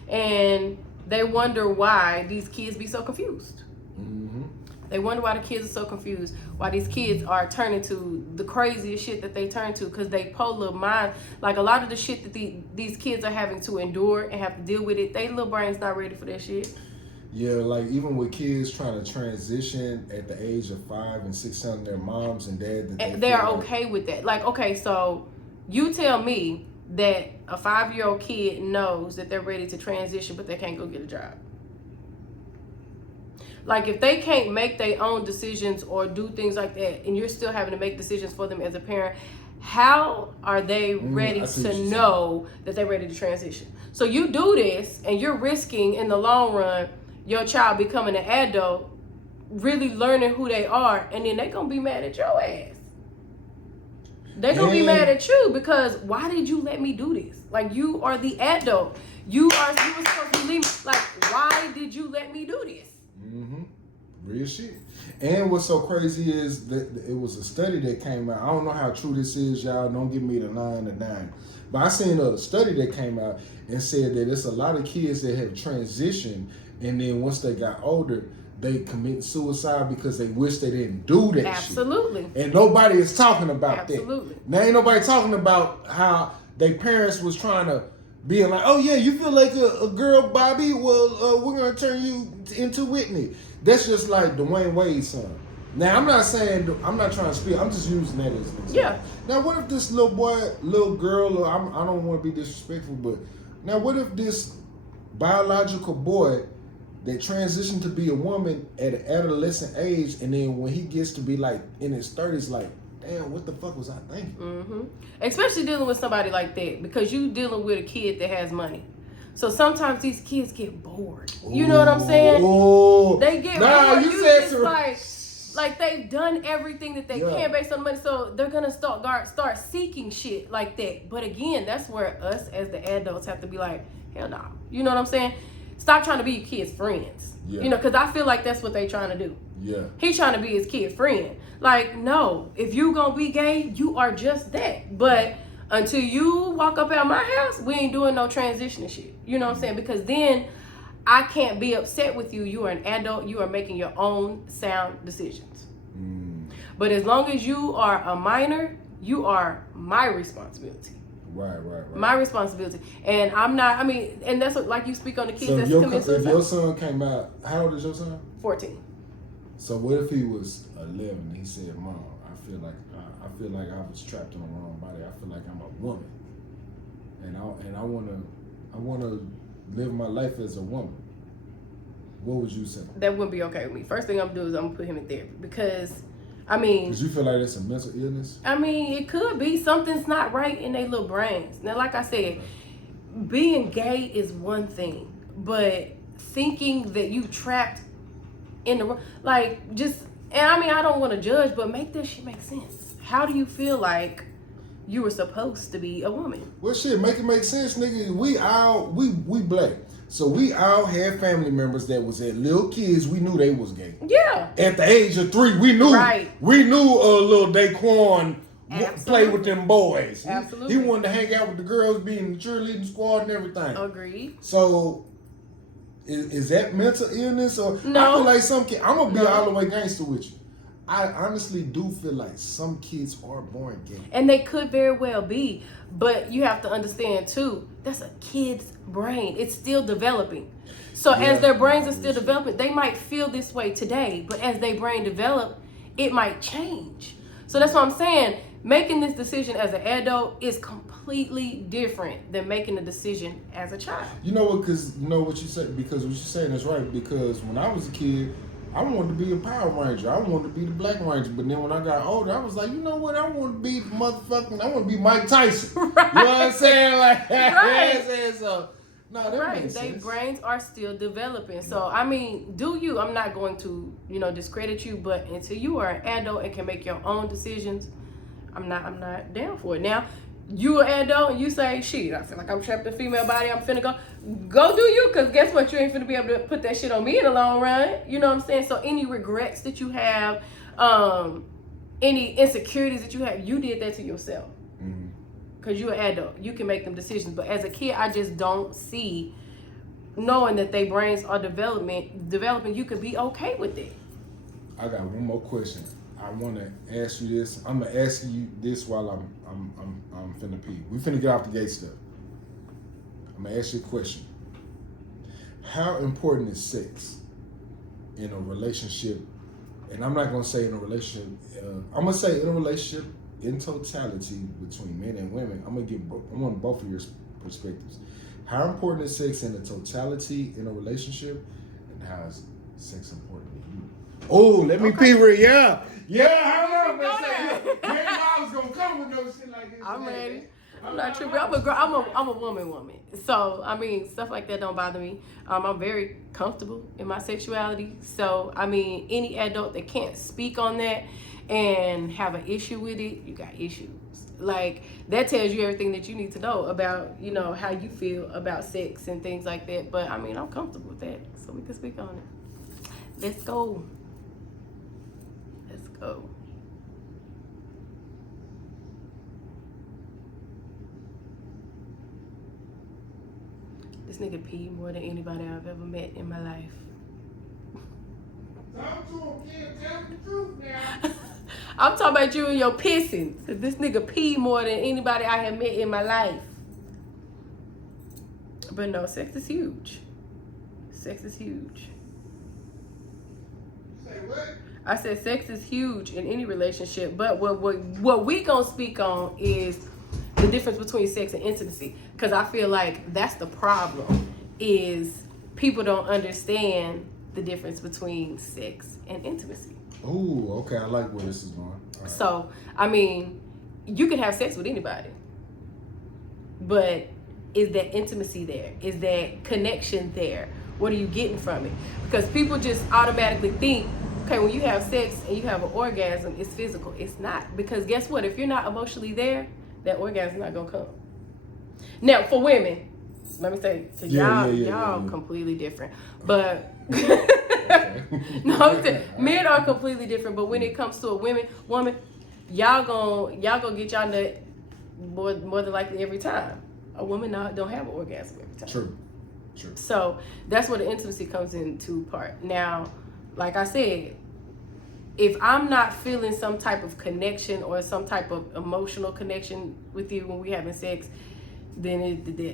And they wonder why these kids be so confused. Mm-hmm. They wonder why the kids are so confused, why these kids are turning to the craziest shit that they turn to, because they polar mind, like a lot of the shit that these kids are having to endure and have to deal with it, they little brains not ready for that shit. Yeah, like even with kids trying to transition at the age of 5 and 6 telling their moms and dad that they are okay with that. Like, okay, so you tell me that a 5-year-old kid knows that they're ready to transition, but they can't go get a job? Like, if they can't make their own decisions or do things like that, and you're still having to make decisions for them as a parent, how are they ready to know that they're ready to transition? So you do this, and you're risking in the long run your child becoming an adult, really learning who they are, and then they're gonna be mad at your ass. They're gonna be mad at you because why did you let me do this? Like, you are the adult. You were supposed to leave me. Like, why did you let me do this? Mm-hmm. Real shit. And what's so crazy is that it was a study that came out. I don't know how true this is, y'all. Don't give me the 9 to 9. But I seen a study that came out and said that it's a lot of kids that have transitioned, and then once they got older, they commit suicide because they wish they didn't do that shit. Absolutely. And nobody is talking about that. Absolutely. Now ain't nobody talking about how their parents was trying to be like, oh yeah, you feel like a girl, Bobby? Well, we're gonna turn you into Whitney. That's just like Dwayne Wade's son. Now I'm not trying to speak. I'm just using that as an example. Yeah. Now what if this little boy, little girl, or I don't want to be disrespectful, but now what if this biological boy that transitioned to be a woman at an adolescent age, and then when he gets to be like in his 30s, like, damn, what the fuck was I thinking? Mm-hmm. Especially dealing with somebody like that, because you dealing with a kid that has money. So sometimes these kids get bored. You know what I'm saying? Oh, they get bored. You said just like they've done everything that they can based on money. So they're gonna start seeking shit like that. But again, that's where us as the adults have to be like, hell no. You know what I'm saying? Stop trying to be your kid's friends. Yeah. You know, because I feel like that's what they trying to do. Yeah. He's trying to be his kid friend. Like, no, if you gonna be gay, you are just that. But until you walk up out my house, we ain't doing no transitioning shit. You know what I'm saying? Because then I can't be upset with you. You are an adult. You are making your own sound decisions. But as long as you are a minor, you are my responsibility. Right. My responsibility. And I'm not, and that's what, like you speak on the kids that's committing suicide. If your son came out, how old is your son? 14. So what if he was 11 and he said, Mom, I feel like I was trapped in the wrong body. I feel like I'm a woman. And I wanna live my life as a woman. What would you say? That wouldn't be okay with me. First thing I'm gonna do is I'm gonna put him in therapy because you feel like that's a mental illness? It could be. Something's not right in their little brains. Now, like I said, being gay is one thing, but thinking that you trapped in the I don't want to judge, but make that shit make sense. How do you feel like you were supposed to be a woman? Well, shit, make it make sense, nigga. We black. So we all had family members that was at little kids. We knew they was gay. Yeah. At the age of 3, we knew. Right. We knew little Daquan play with them boys. Absolutely. He wanted to hang out with the girls, be in the cheerleading squad and everything. Agreed. So is that mental illness or? No. I feel like some kids. I'm gonna be all the way gangster with you. I honestly do feel like some kids are born gay. And they could very well be. But you have to understand, too, that's a kid's brain. It's still developing. So as their brains are still developing, they might feel this way today. But as their brain develop, it might change. So that's what I'm saying. Making this decision as an adult is completely different than making a decision as a child. You know what? Because you know what you said. Because what you're saying is right. Because when I was a kid, I wanted to be a Power Ranger. I wanted to be the Black Ranger. But then when I got older, I was like, you know what? I want to be I want to be Mike Tyson. Right. You know what I'm saying? Like, right. So, no, that makes sense. Their brains are still developing. So, do you? I'm not going to, discredit you. But until you are an adult and can make your own decisions, I'm not down for it. Now, you an adult and you say, shit, I feel like I'm trapped in a female body. I'm finna go do you, because guess what? You ain't finna be able to put that shit on me in the long run. You know what I'm saying? So any regrets that you have, any insecurities that you have, you did that to yourself. Because you're an adult. You can make them decisions. But as a kid, I just don't see, knowing that their brains are developing, you could be okay with it. I got one more question. I want to ask you this. I'm gonna ask you this while I'm finna pee. We finna get off the gay stuff. I'm gonna ask you a question. How important is sex in a relationship? And I'm not gonna say in a relationship. I'm gonna say in a relationship in totality between men and women, I want both of your perspectives. How important is sex in the totality in a relationship, and how is sex important to you? Oh, let me pee real. Yeah, I don't know. Maybe I was gonna come with no shit like this. I'm ready. I'm not tripping. I'm a woman. So I mean, stuff like that don't bother me. I'm very comfortable in my sexuality. So I mean, any adult that can't speak on that and have an issue with it, you got issues. Like that tells you everything that you need to know about, you know, how you feel about sex and things like that. But I mean, I'm comfortable with that, so we can speak on it. Let's go. Let's go. This nigga pee more than anybody I've ever met in my life. Talk to him, kid. Tell him the truth now. I'm talking about you and your pissing. Cause this nigga pee more than anybody I have met in my life. But no, sex is huge. Sex is huge. Say what? I said sex is huge in any relationship. But what we gonna speak on is the difference between sex and intimacy. Because I feel like that's the problem, is people don't understand the difference between sex and intimacy. Ooh, okay, I like where this is going. Right. So, I mean, you can have sex with anybody, but is that intimacy there? Is that connection there? What are you getting from it? Because people just automatically think, okay, when you have sex and you have an orgasm, it's physical. It's not. Because guess what? If you're not emotionally there, that orgasm is not going to come. Now, for women, let me say, because y'all completely different. But, no, I'm saying, men are completely different. But when it comes to a woman, y'all gonna get y'all nut more than likely every time. A woman don't have an orgasm every time. True. So that's where the intimacy comes into part. Now, like I said, if I'm not feeling some type of connection or some type of emotional connection with you when we having sex, then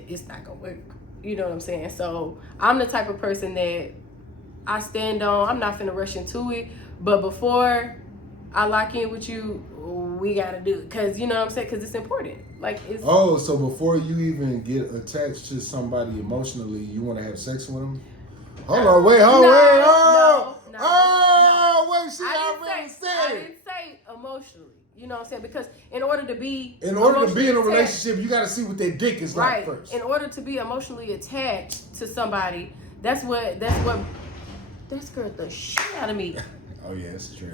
it's not gonna work. You know what I'm saying? So I'm the type of person that I stand on. I'm not finna rush into it, but before I lock in with you, we gotta do it, cause you know what I'm saying? Cause it's important. Like it's. Oh, so before you even get attached to somebody emotionally, you want to have sex with them? Hold on, wait, No. See, I didn't say emotionally. You know what I'm saying? Because in order to be in a relationship, you got to see what their dick is like first. In order to be emotionally attached to somebody, that scared the shit out of me. Oh yeah, it's true.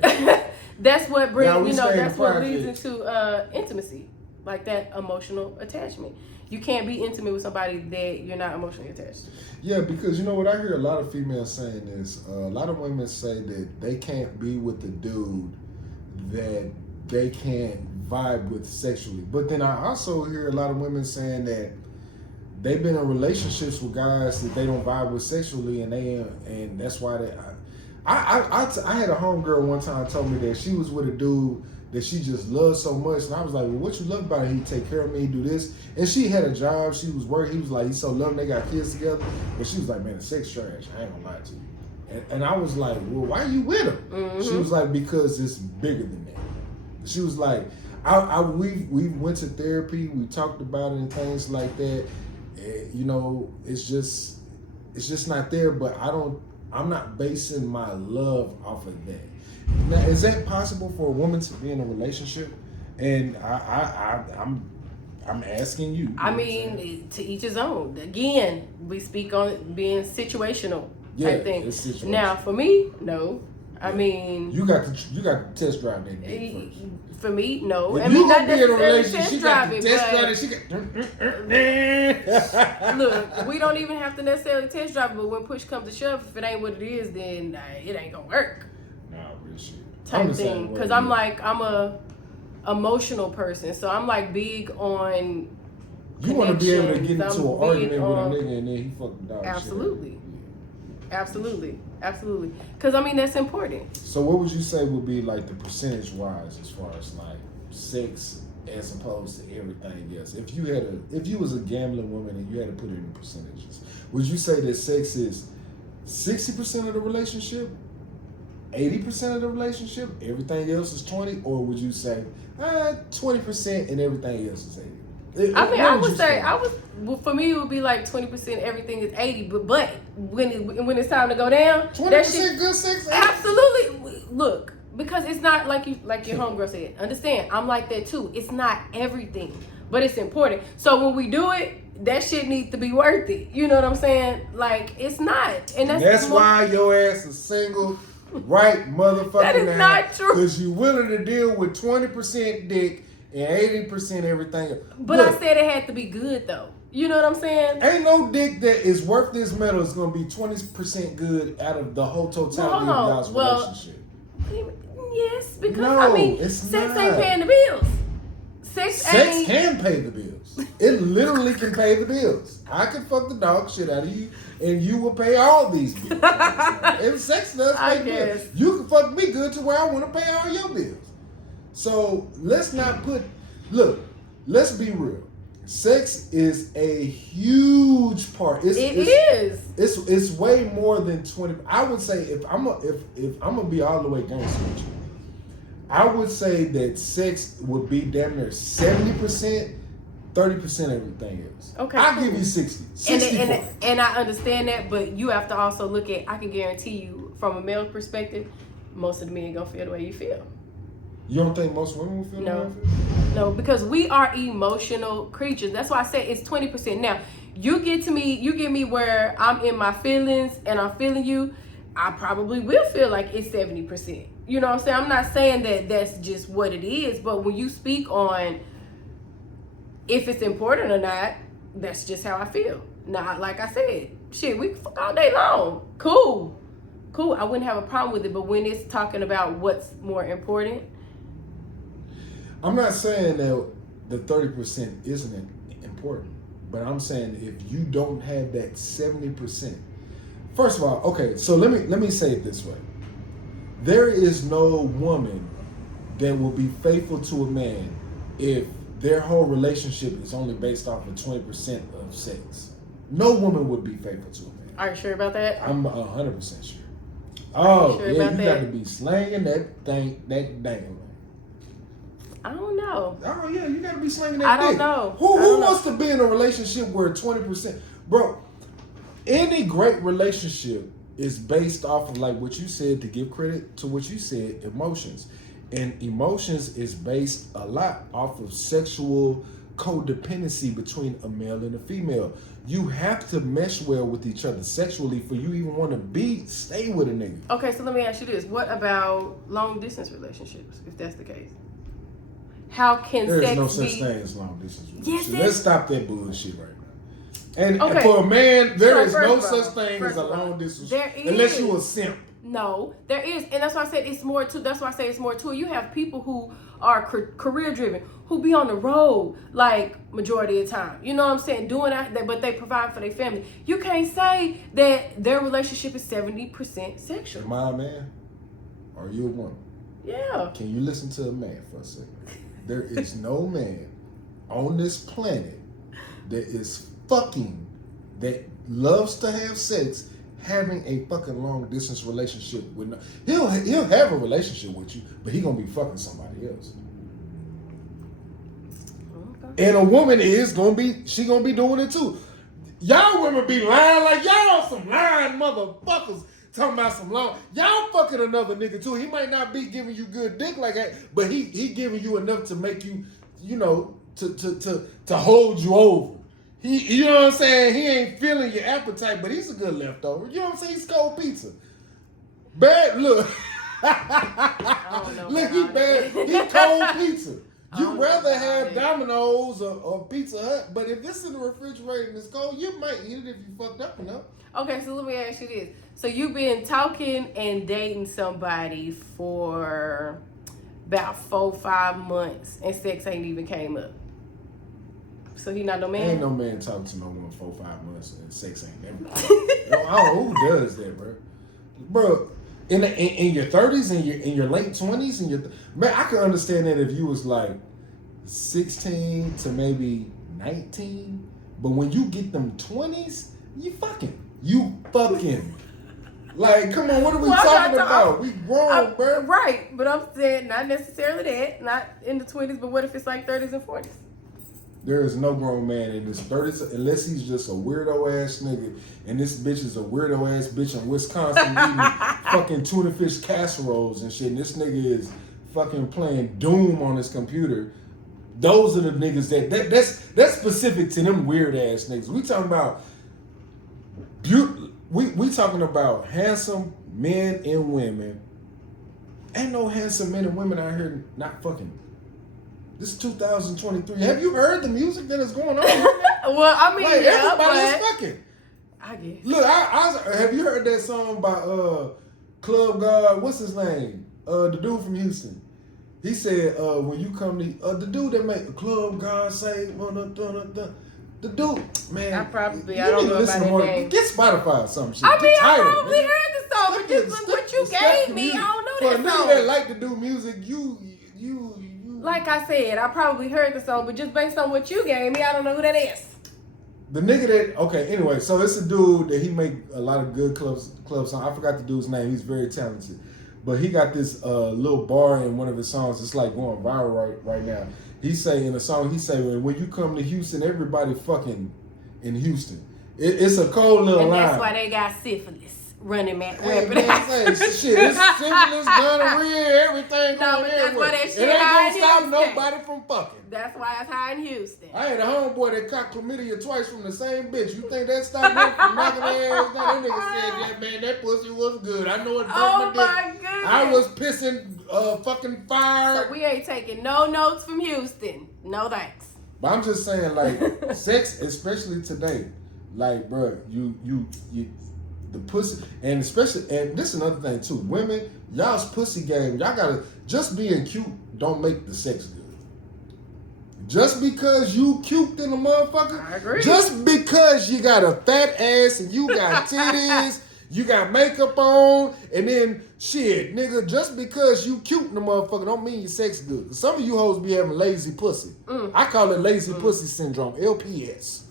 That's what brings, that's what leads into intimacy, like that emotional attachment. You can't be intimate with somebody that you're not emotionally attached to. Yeah, because you know what I hear a lot of females saying is, a lot of women say that they can't be with the dude that they can't vibe with sexually. But then I also hear a lot of women saying that they've been in relationships with guys that they don't vibe with sexually, and that's why they. I had a homegirl one time told me that she was with a dude that she just loved so much, and I was like, well, what you love about it? He take care of me, he do this, and she had a job, she was working, he was like, he's so loving, they got kids together, but she was like, man, the sex trash, I ain't gonna lie to you. And I was like, well, why are you with him? Mm-hmm. She was like, because it's bigger than that. She was like, we went to therapy, we talked about it and things like that. You know, it's just not there. But I'm not basing my love off of that. Now, is that possible for a woman to be in a relationship? And I'm asking you. I mean, to each his own. Again, we speak on it being situational type thing. It's situational. Now, for me, no. I mean, you got to test drive that dick first. For me, no. If I mean, not necessarily test drive it. Look, we don't even have to necessarily test drive it, but when push comes to shove, if it ain't what it is, then it ain't gonna work. Nah, real shit. Type thing, because I'm a emotional person, so I'm like big on. You want to be able to get into an argument with a nigga and then he fucking dog absolutely. Shit. Absolutely. Because, I mean, that's important. So what would you say would be, like, the percentage-wise as far as, like, sex as opposed to everything else? If you was a gambling woman and you had to put it in percentages, would you say that sex is 60% of the relationship, 80% of the relationship, everything else is 20, or would you say 20% and everything else is 80? I mean, well, for me, it would be like 20%, everything is 80, but when it's time to go down, 20% good sex? Absolutely. Look, because it's not like your homegirl said. Understand, I'm like that too. It's not everything, but it's important. So when we do it, that shit needs to be worth it. You know what I'm saying? Like, it's not. And that's why your ass is single right motherfucking that is now. Not true. Because you willing to deal with 20% dick and 80% everything else. But look, I said it had to be good though. You know what I'm saying? Ain't no dick that is worth this metal is going to be 20% good out of the whole totality of y'all's relationship. Yes, because no, sex ain't paying the bills. Sex can pay the bills. It literally can pay the bills. I can fuck the dog shit out of you, and you will pay all these bills. And sex does pay bills. You can fuck me good to where I want to pay all your bills. So let's not let's be real. Sex is a huge part. It's way more than 20. I would say if I'm gonna be all the way gangster with you, I would say that sex would be damn near 70%, 30% everything else. Okay, I'll give you 60. 60 and I understand that, but you have to also look at. I can guarantee you, from a male perspective, most of the men gonna feel the way you feel. You don't think most women will feel the way you feel? No, because we are emotional creatures. That's why I say it's 20%. Now, you get me where I'm in my feelings and I'm feeling you, I probably will feel like it's 70%. You know what I'm saying? I'm not saying that that's just what it is, but when you speak on if it's important or not, that's just how I feel. Not like I said, shit, we can fuck all day long. Cool. I wouldn't have a problem with it, but when it's talking about what's more important, I'm not saying that the 30% isn't important, but I'm saying if you don't have that 70%, first of all, okay, so let me say it this way. There is no woman that will be faithful to a man if their whole relationship is only based off of 20% of sex. No woman would be faithful to a man. Are you sure about that? I'm 100% sure. Oh, sure yeah, you got to be slanging that thing, that dang. I don't know. Oh yeah, you gotta be slinging that dick. I don't know. Who wants to be in a relationship where 20%, bro? Any great relationship is based off of, like what you said, to give credit to what you said, emotions, and emotions is based a lot off of sexual codependency between a male and a female. You have to mesh well with each other sexually for you even want to stay with a nigga. Okay, so let me ask you this: what about long distance relationships? If that's the case. How can there sex is no such thing as long distance relationship. Let's stop that bullshit right now. And for a man, there is no such thing as a long distance unless you a simp. No, there is, and that's why I said it's more to. That's why I say it's more to. You have people who are career driven, who be on the road like majority of the time. You know what I'm saying? Doing that, but they provide for their family. You can't say that their relationship is 70% sexual. Am I a man? Or are you a woman? Yeah. Can you listen to a man for a second? There is no man on this planet that is fucking, that loves to have sex, having a fucking long distance relationship with he'll have a relationship with you, but he gonna be fucking somebody else. Okay. And a woman she gonna be doing it too. Y'all women be lying like y'all some lying motherfuckers. Talking about some long, y'all fucking another nigga too. He might not be giving you good dick like that, but he giving you enough to make you, to hold you over. You know what I'm saying? He ain't feeling your appetite, but he's a good leftover. You know what I'm saying? He's cold pizza. Bad look. Look, he bad. He cold pizza. You'd rather have Domino's or Pizza Hut, but if it's in the refrigerator and it's cold, you might eat it if you fucked up enough. Okay, so let me ask you this. So you've been talking and dating somebody for about 4-5 months and sex ain't even came up. So he not no man? Ain't no man talking to no woman 4-5 months and sex ain't never. I don't know who does that, bro. Bro, in your 30s and in your late 20s and man, I can understand that if you was like 16 to maybe 19, but when you get them 20s, you fucking. Like, come on, what are we talking about? We grown, bro. Right, but I'm saying not necessarily that, not in the 20s, but what if it's like 30s and 40s? There is no grown man in his 30s unless he's just a weirdo ass nigga, and this bitch is a weirdo ass bitch in Wisconsin eating fucking tuna fish casseroles and shit, and this nigga is fucking playing Doom on his computer. Those are the niggas that's specific to them weird ass niggas. We talking about we talking about handsome men and women. Ain't no handsome men and women out here not fucking. This is 2023. Have you heard the music that is going on right now? Well, I mean, like, yeah, everybody is but fucking. I guess. Look, have you heard that song by Club God? What's his name? The dude from Houston. He said, when you come to the dude that make Club God say, the dude, man. I don't know about his name. Get Spotify or some shit. I mean, I tired, probably man. heard the song, but just what you gave me, I don't know that song. For a nigga that like to do music, you. Like I said, I probably heard the song, but just based on what you gave me, I don't know who that is. The nigga that, okay, anyway, so it's a dude that he make a lot of good club songs. I forgot the dude's name. He's very talented. But he got this little bar in one of his songs. It's like going viral right now. He say in the song, when you come to Houston, everybody fucking in Houston. It's a cold little line. And that's why they got syphilis. Running man, hey, man, say, shit, it's syphilis, gonorrhea, everything going everywhere. It ain't gonna stop nobody from fucking. That's why it's high in Houston. I had a homeboy that caught chlamydia twice from the same bitch. You think that stopped me from knocking their ass down? That nigga said, yeah, man, that pussy was good. I know it broke my dick. My goodness. I was pissing fucking fire. So we ain't taking no notes from Houston. No thanks. But I'm just saying, like, sex, especially today, like, bro, you the pussy, and especially, and this is another thing too. Women, y'all's pussy game, y'all gotta, just being cute don't make the sex good. Just because you cute in a motherfucker, I agree. Just because you got a fat ass and you got titties, you got makeup on, and then shit, nigga, just because you cute in a motherfucker don't mean your sex good. Some of you hoes be having lazy pussy. I call it lazy pussy syndrome, LPS.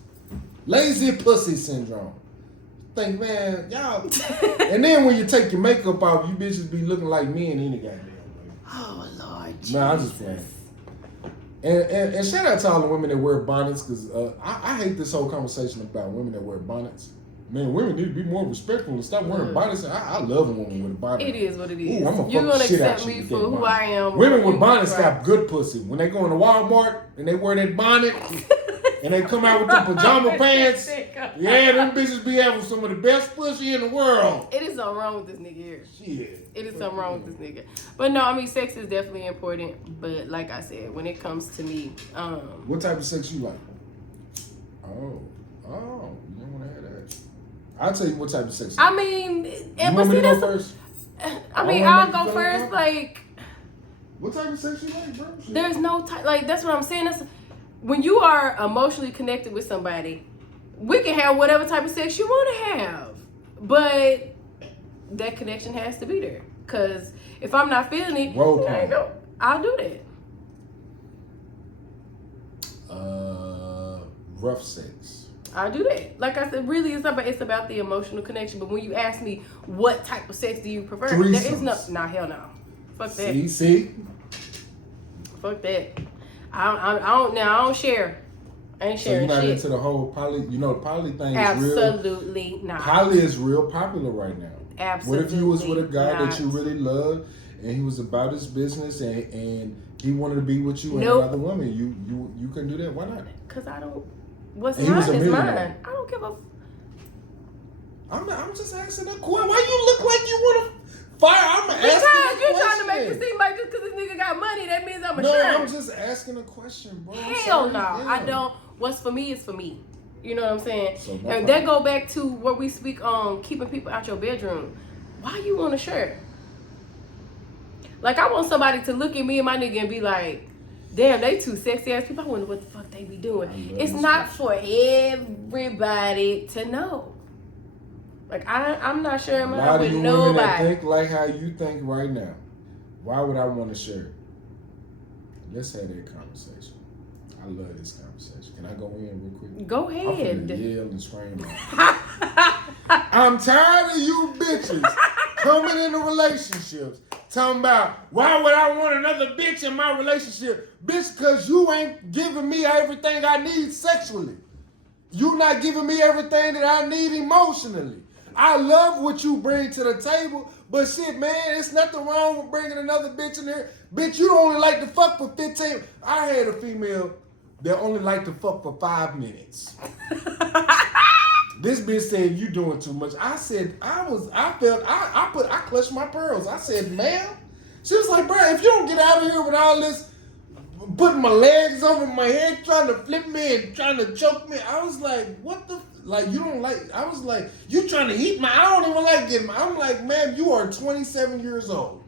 Lazy pussy syndrome. Think, man, y'all. And then when you take your makeup off, you bitches be looking like me in any goddamn way. Oh, Lord Jesus. Nah, I'm just playing. And shout out to all the women that wear bonnets, because I hate this whole conversation about women that wear bonnets. Man, women need to be more respectful and stop wearing bonnets. I love a woman with a bonnet. It is what it is. Ooh, you're going to accept me for who I am. Women with bonnets got good pussy. When they go into Walmart and they wear that bonnet and they come out with the pajama pants, yeah, them bitches be having some of the best pussy in the world. It is something wrong with this nigga here. Shit. It is something wrong with this nigga. But no, I mean, sex is definitely important. But like I said, when it comes to me, what type of sex you like? Oh, you don't want to have that. I'll tell you what type of sex. I mean, you want me to go first? I mean, I'll go first. Like, what type of sex you like, bro? Shit. There's no type. Like, that's what I'm saying. That's when you are emotionally connected with somebody. We can have whatever type of sex you want to have, but that connection has to be there. Cause if I'm not feeling it, I'll do that. Rough sex. I'll do that. Like I said, really, it's about the emotional connection. But when you ask me what type of sex do you prefer, there is no. Nah, hell no. Fuck that. See. Fuck that. I don't share. I ain't sharing shit. So you're not into the whole poly, the poly thing Absolutely not. Poly is real popular right now. Absolutely. What if you was with a guy that you really loved and he was about his business and he wanted to be with you and another woman? You couldn't do that. Why not? Because I don't. What's mine is mine. I don't give a. I'm just asking a question. Why you look like you want to fire? I'm asking a question. Because you're trying to make it seem like just because this nigga got money, that means I'm a shirt. No, I'm just asking a question, bro. Hell no. I don't. What's for me is for me. You know what I'm saying? So and that go back to what we speak on keeping people out your bedroom. Why you want a shirt? Like, I want somebody to look at me and my nigga and be like, damn, they two sexy ass people. I wonder what the fuck they be doing. It's not for everybody to know. Like, I'm not sharing my life with nobody. Why do you women that think like how you think right now? Why would I want a shirt? Let's have that conversation. I love this conversation. Can I go in real quick? Go ahead. I'm finna yell and scream. I I'm tired of you bitches coming into relationships talking about, why would I want another bitch in my relationship? Bitch, because you ain't giving me everything I need sexually. You not giving me everything that I need emotionally. I love what you bring to the table, but shit, man, it's nothing wrong with bringing another bitch in there. Bitch, you only like to fuck for 15. I had a female that only liked to fuck for 5 minutes. This bitch said, you doing too much. I said, I clutched my pearls. I said, ma'am. She was like, bro, if you don't get out of here with all this putting my legs over my head, trying to flip me and trying to choke me. I was like, what the, like, you don't like, I was like, you trying to eat my, I don't even like getting my, I'm like, ma'am, you are 27 years old.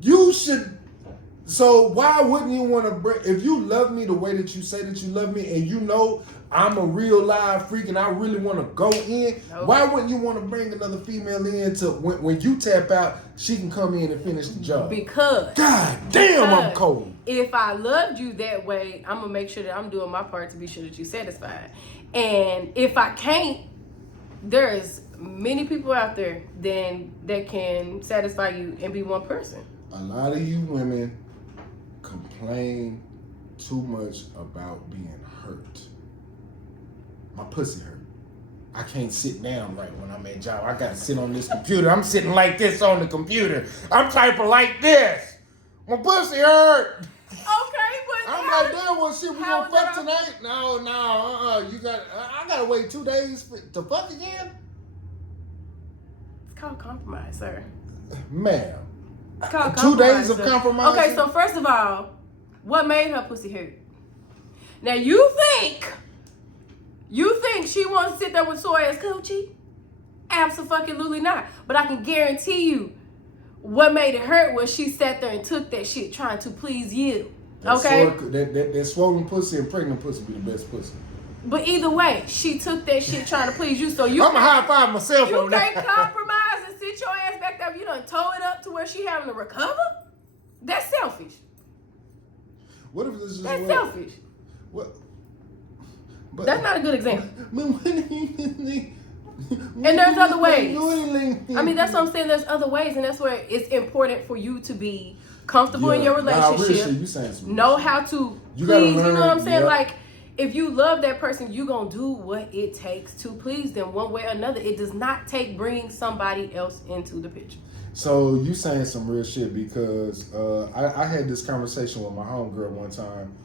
You should, so why wouldn't you want to bring, if you love me the way that you say that you love me and you know I'm a real live freak and I really want to go in, why wouldn't you want to bring another female in to, when you tap out, she can come in and finish the job? Because. God damn, I'm cold. If I loved you that way, I'm going to make sure that I'm doing my part to be sure that you're satisfied. And if I can't, there's many people out there then that can satisfy you and be one person. A lot of you women complain too much about being hurt. My pussy hurt. I can't sit down right when I'm at job. I gotta sit on this computer. I'm sitting like this on the computer. I'm typing like this. My pussy hurt. Okay, but I'm like, damn, well, shit, we gonna fuck tonight? No, you got. I gotta wait 2 days to fuck again. It's called compromise, sir. Ma'am. It's called 2 days of sir. compromise. Okay, so first of all, what made her pussy hurt? Now you think she wants to sit there with sore ass coochie? Absolutely not. But I can guarantee you, what made it hurt was she sat there and took that shit trying to please you. Okay? That swollen pussy and pregnant pussy be the best pussy. But either way, she took that shit trying to please you. So you I'm going to high five myself on that. You can't compromise and sit your ass back there. You done tow it up to where she having to recover? That's selfish. What if this is That's selfish. What? But, that's not a good example. And there's other ways. I mean, that's what I'm saying. There's other ways, and that's where it's important for you to be comfortable in your relationship. You saying some know how to please. You know what I'm saying? Like, if you love that person, you gonna do what it takes to please them one way or another. It does not take bringing somebody else into the picture. So you saying some real shit because I had this conversation with my homegirl one time,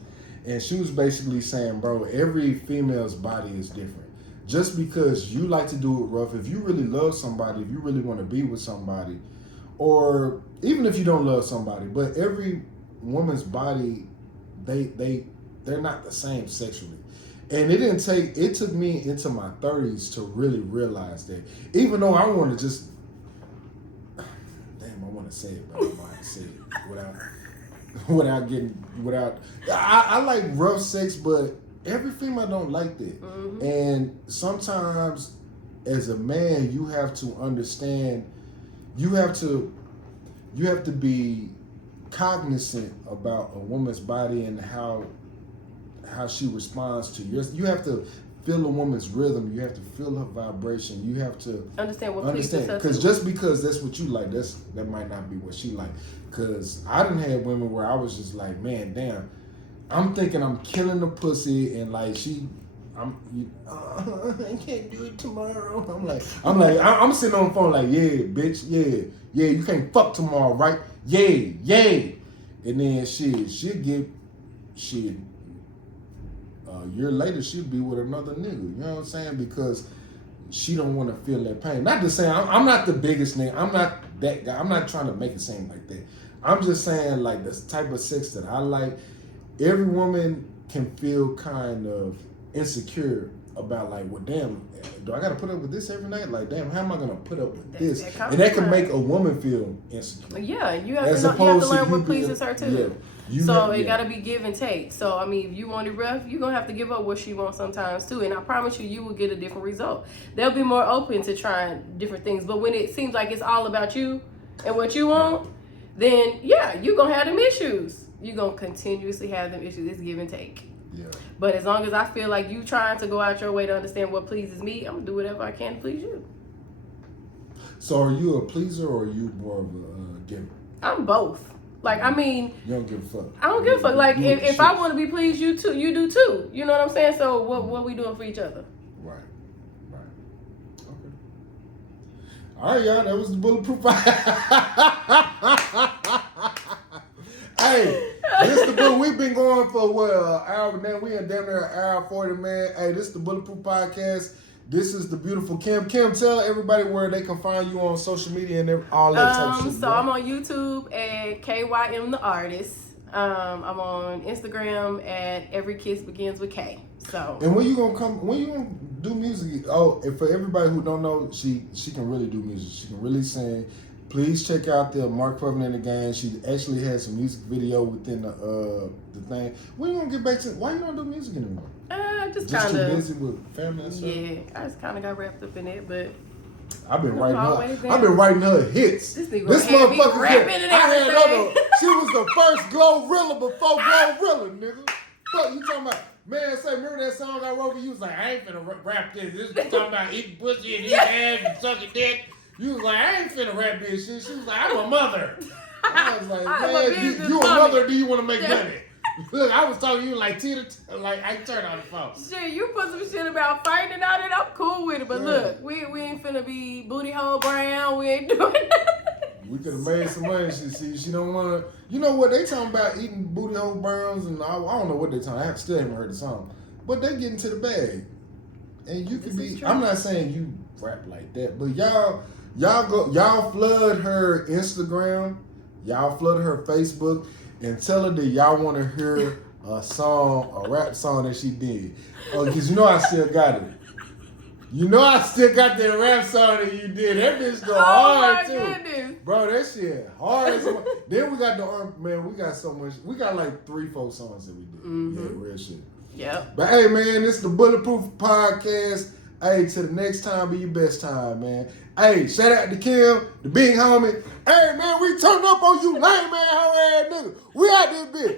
and she was basically saying, bro, every female's body is different. Just because you like to do it rough, if you really love somebody, if you really want to be with somebody, or even if you don't love somebody, but every woman's body, they're not the same sexually. And it took me into my 30s to really realize that. Even though I want to just, damn, I want to say it, but I don't know how to say it I like rough sex, but every female don't like that. Mm-hmm. And sometimes as a man, you have to understand, you have to be cognizant about a woman's body and how she responds to yours. You have to feel a woman's rhythm. You have to feel her vibration. You have to understand. Because just because that's what you like, that might not be what she like. Because I done had women where I was just like, man, damn, I'm thinking I'm killing the pussy, and like I can't do it tomorrow. I'm sitting on the phone like, yeah, bitch, yeah, you can't fuck tomorrow, right? Yeah. And then she'll get a year later she'll be with another nigga. You know what I'm saying? Because she don't want to feel that pain. Not to say I'm not the biggest nigga. I'm not that guy. I'm not trying to make it seem like that. I'm just saying, like, the type of sex that I like, every woman can feel kind of insecure about, like, well, damn, do I got to put up with this every night? Like, damn, how am I going to put up with this? And that can make a woman feel insecure. Yeah, you have to learn what pleases her too. Yeah, it got to be give and take. So, I mean, if you want it rough, you're going to have to give up what she wants sometimes too. And I promise you will get a different result. They'll be more open to trying different things. But when it seems like it's all about you and what you want, then, yeah, you're going to have them issues. You're going to continuously have them issues. It's give and take. Yeah. But as long as I feel like you trying to go out your way to understand what pleases me, I'm gonna do whatever I can to please you. So are you a pleaser or are you more of a giver? I'm both. Like, I mean, you don't give a fuck. I don't give a fuck. Like, if I want to be pleased, you too, you do too. You know what I'm saying? So what we doing for each other? Right. Okay. All right, y'all. That was the bulletproof. Hey, this the book. We've been going for an hour now. We in damn near an hour 40, man. Hey, this is the Bulletproof Podcast. This is the beautiful Kim. Kim, tell everybody where they can find you on social media and all that type of shit. So I'm on YouTube at KYM the Artist. I'm on Instagram at Every Kiss Begins with K. So. And when you gonna do music? Oh, and for everybody who don't know, she can really do music. She can really sing. Please check out the Mark Provin and the Gang. She actually has some music video within the thing. When you gonna get back to? Why you don't do music anymore? Just kind of too busy with family and stuff. Yeah, I just kind of got wrapped up in it, but I've been writing her hits. This motherfucker rapping and everything. She was the first Glorilla before Glorilla, nigga. Fuck you talking about? Man, say remember that song I wrote for you? Was like, I ain't finna rap this. This is talking about eating pussy and eating ass and sucking dick. You was like, I ain't finna rap this shit. She was like, I'm a mother. I was like, man, you a mother? Do you want to make money? Look, I was talking to you like I turned on the phone. Shit, you put some shit about fighting and all that. I'm cool with it, but look, we ain't finna be booty hole brown. We ain't doing that. We could have made some money. She don't want to. You know what they talking about? Eating booty hole browns and I don't know what they talking. I still haven't heard the song, but they get into the bag, and you could be. I'm not saying you rap like that, but y'all flood her Instagram, y'all flood her Facebook. And tell her that y'all want to hear a rap song that she did. Because you know I still got it. You know I still got that rap song that you did. That bitch go hard too. Goodness. Bro, that shit hard. Then we got we got so much. We got like 3-4 songs that we did. Mm-hmm. Yeah, real shit. Yep. But hey, man, this is the Bulletproof Podcast. Hey, till the next time, be your best time, man. Hey, shout out to Kim, the big homie. Hey, man, we turned up on you lame, man, hoe ass nigga. We out this bitch.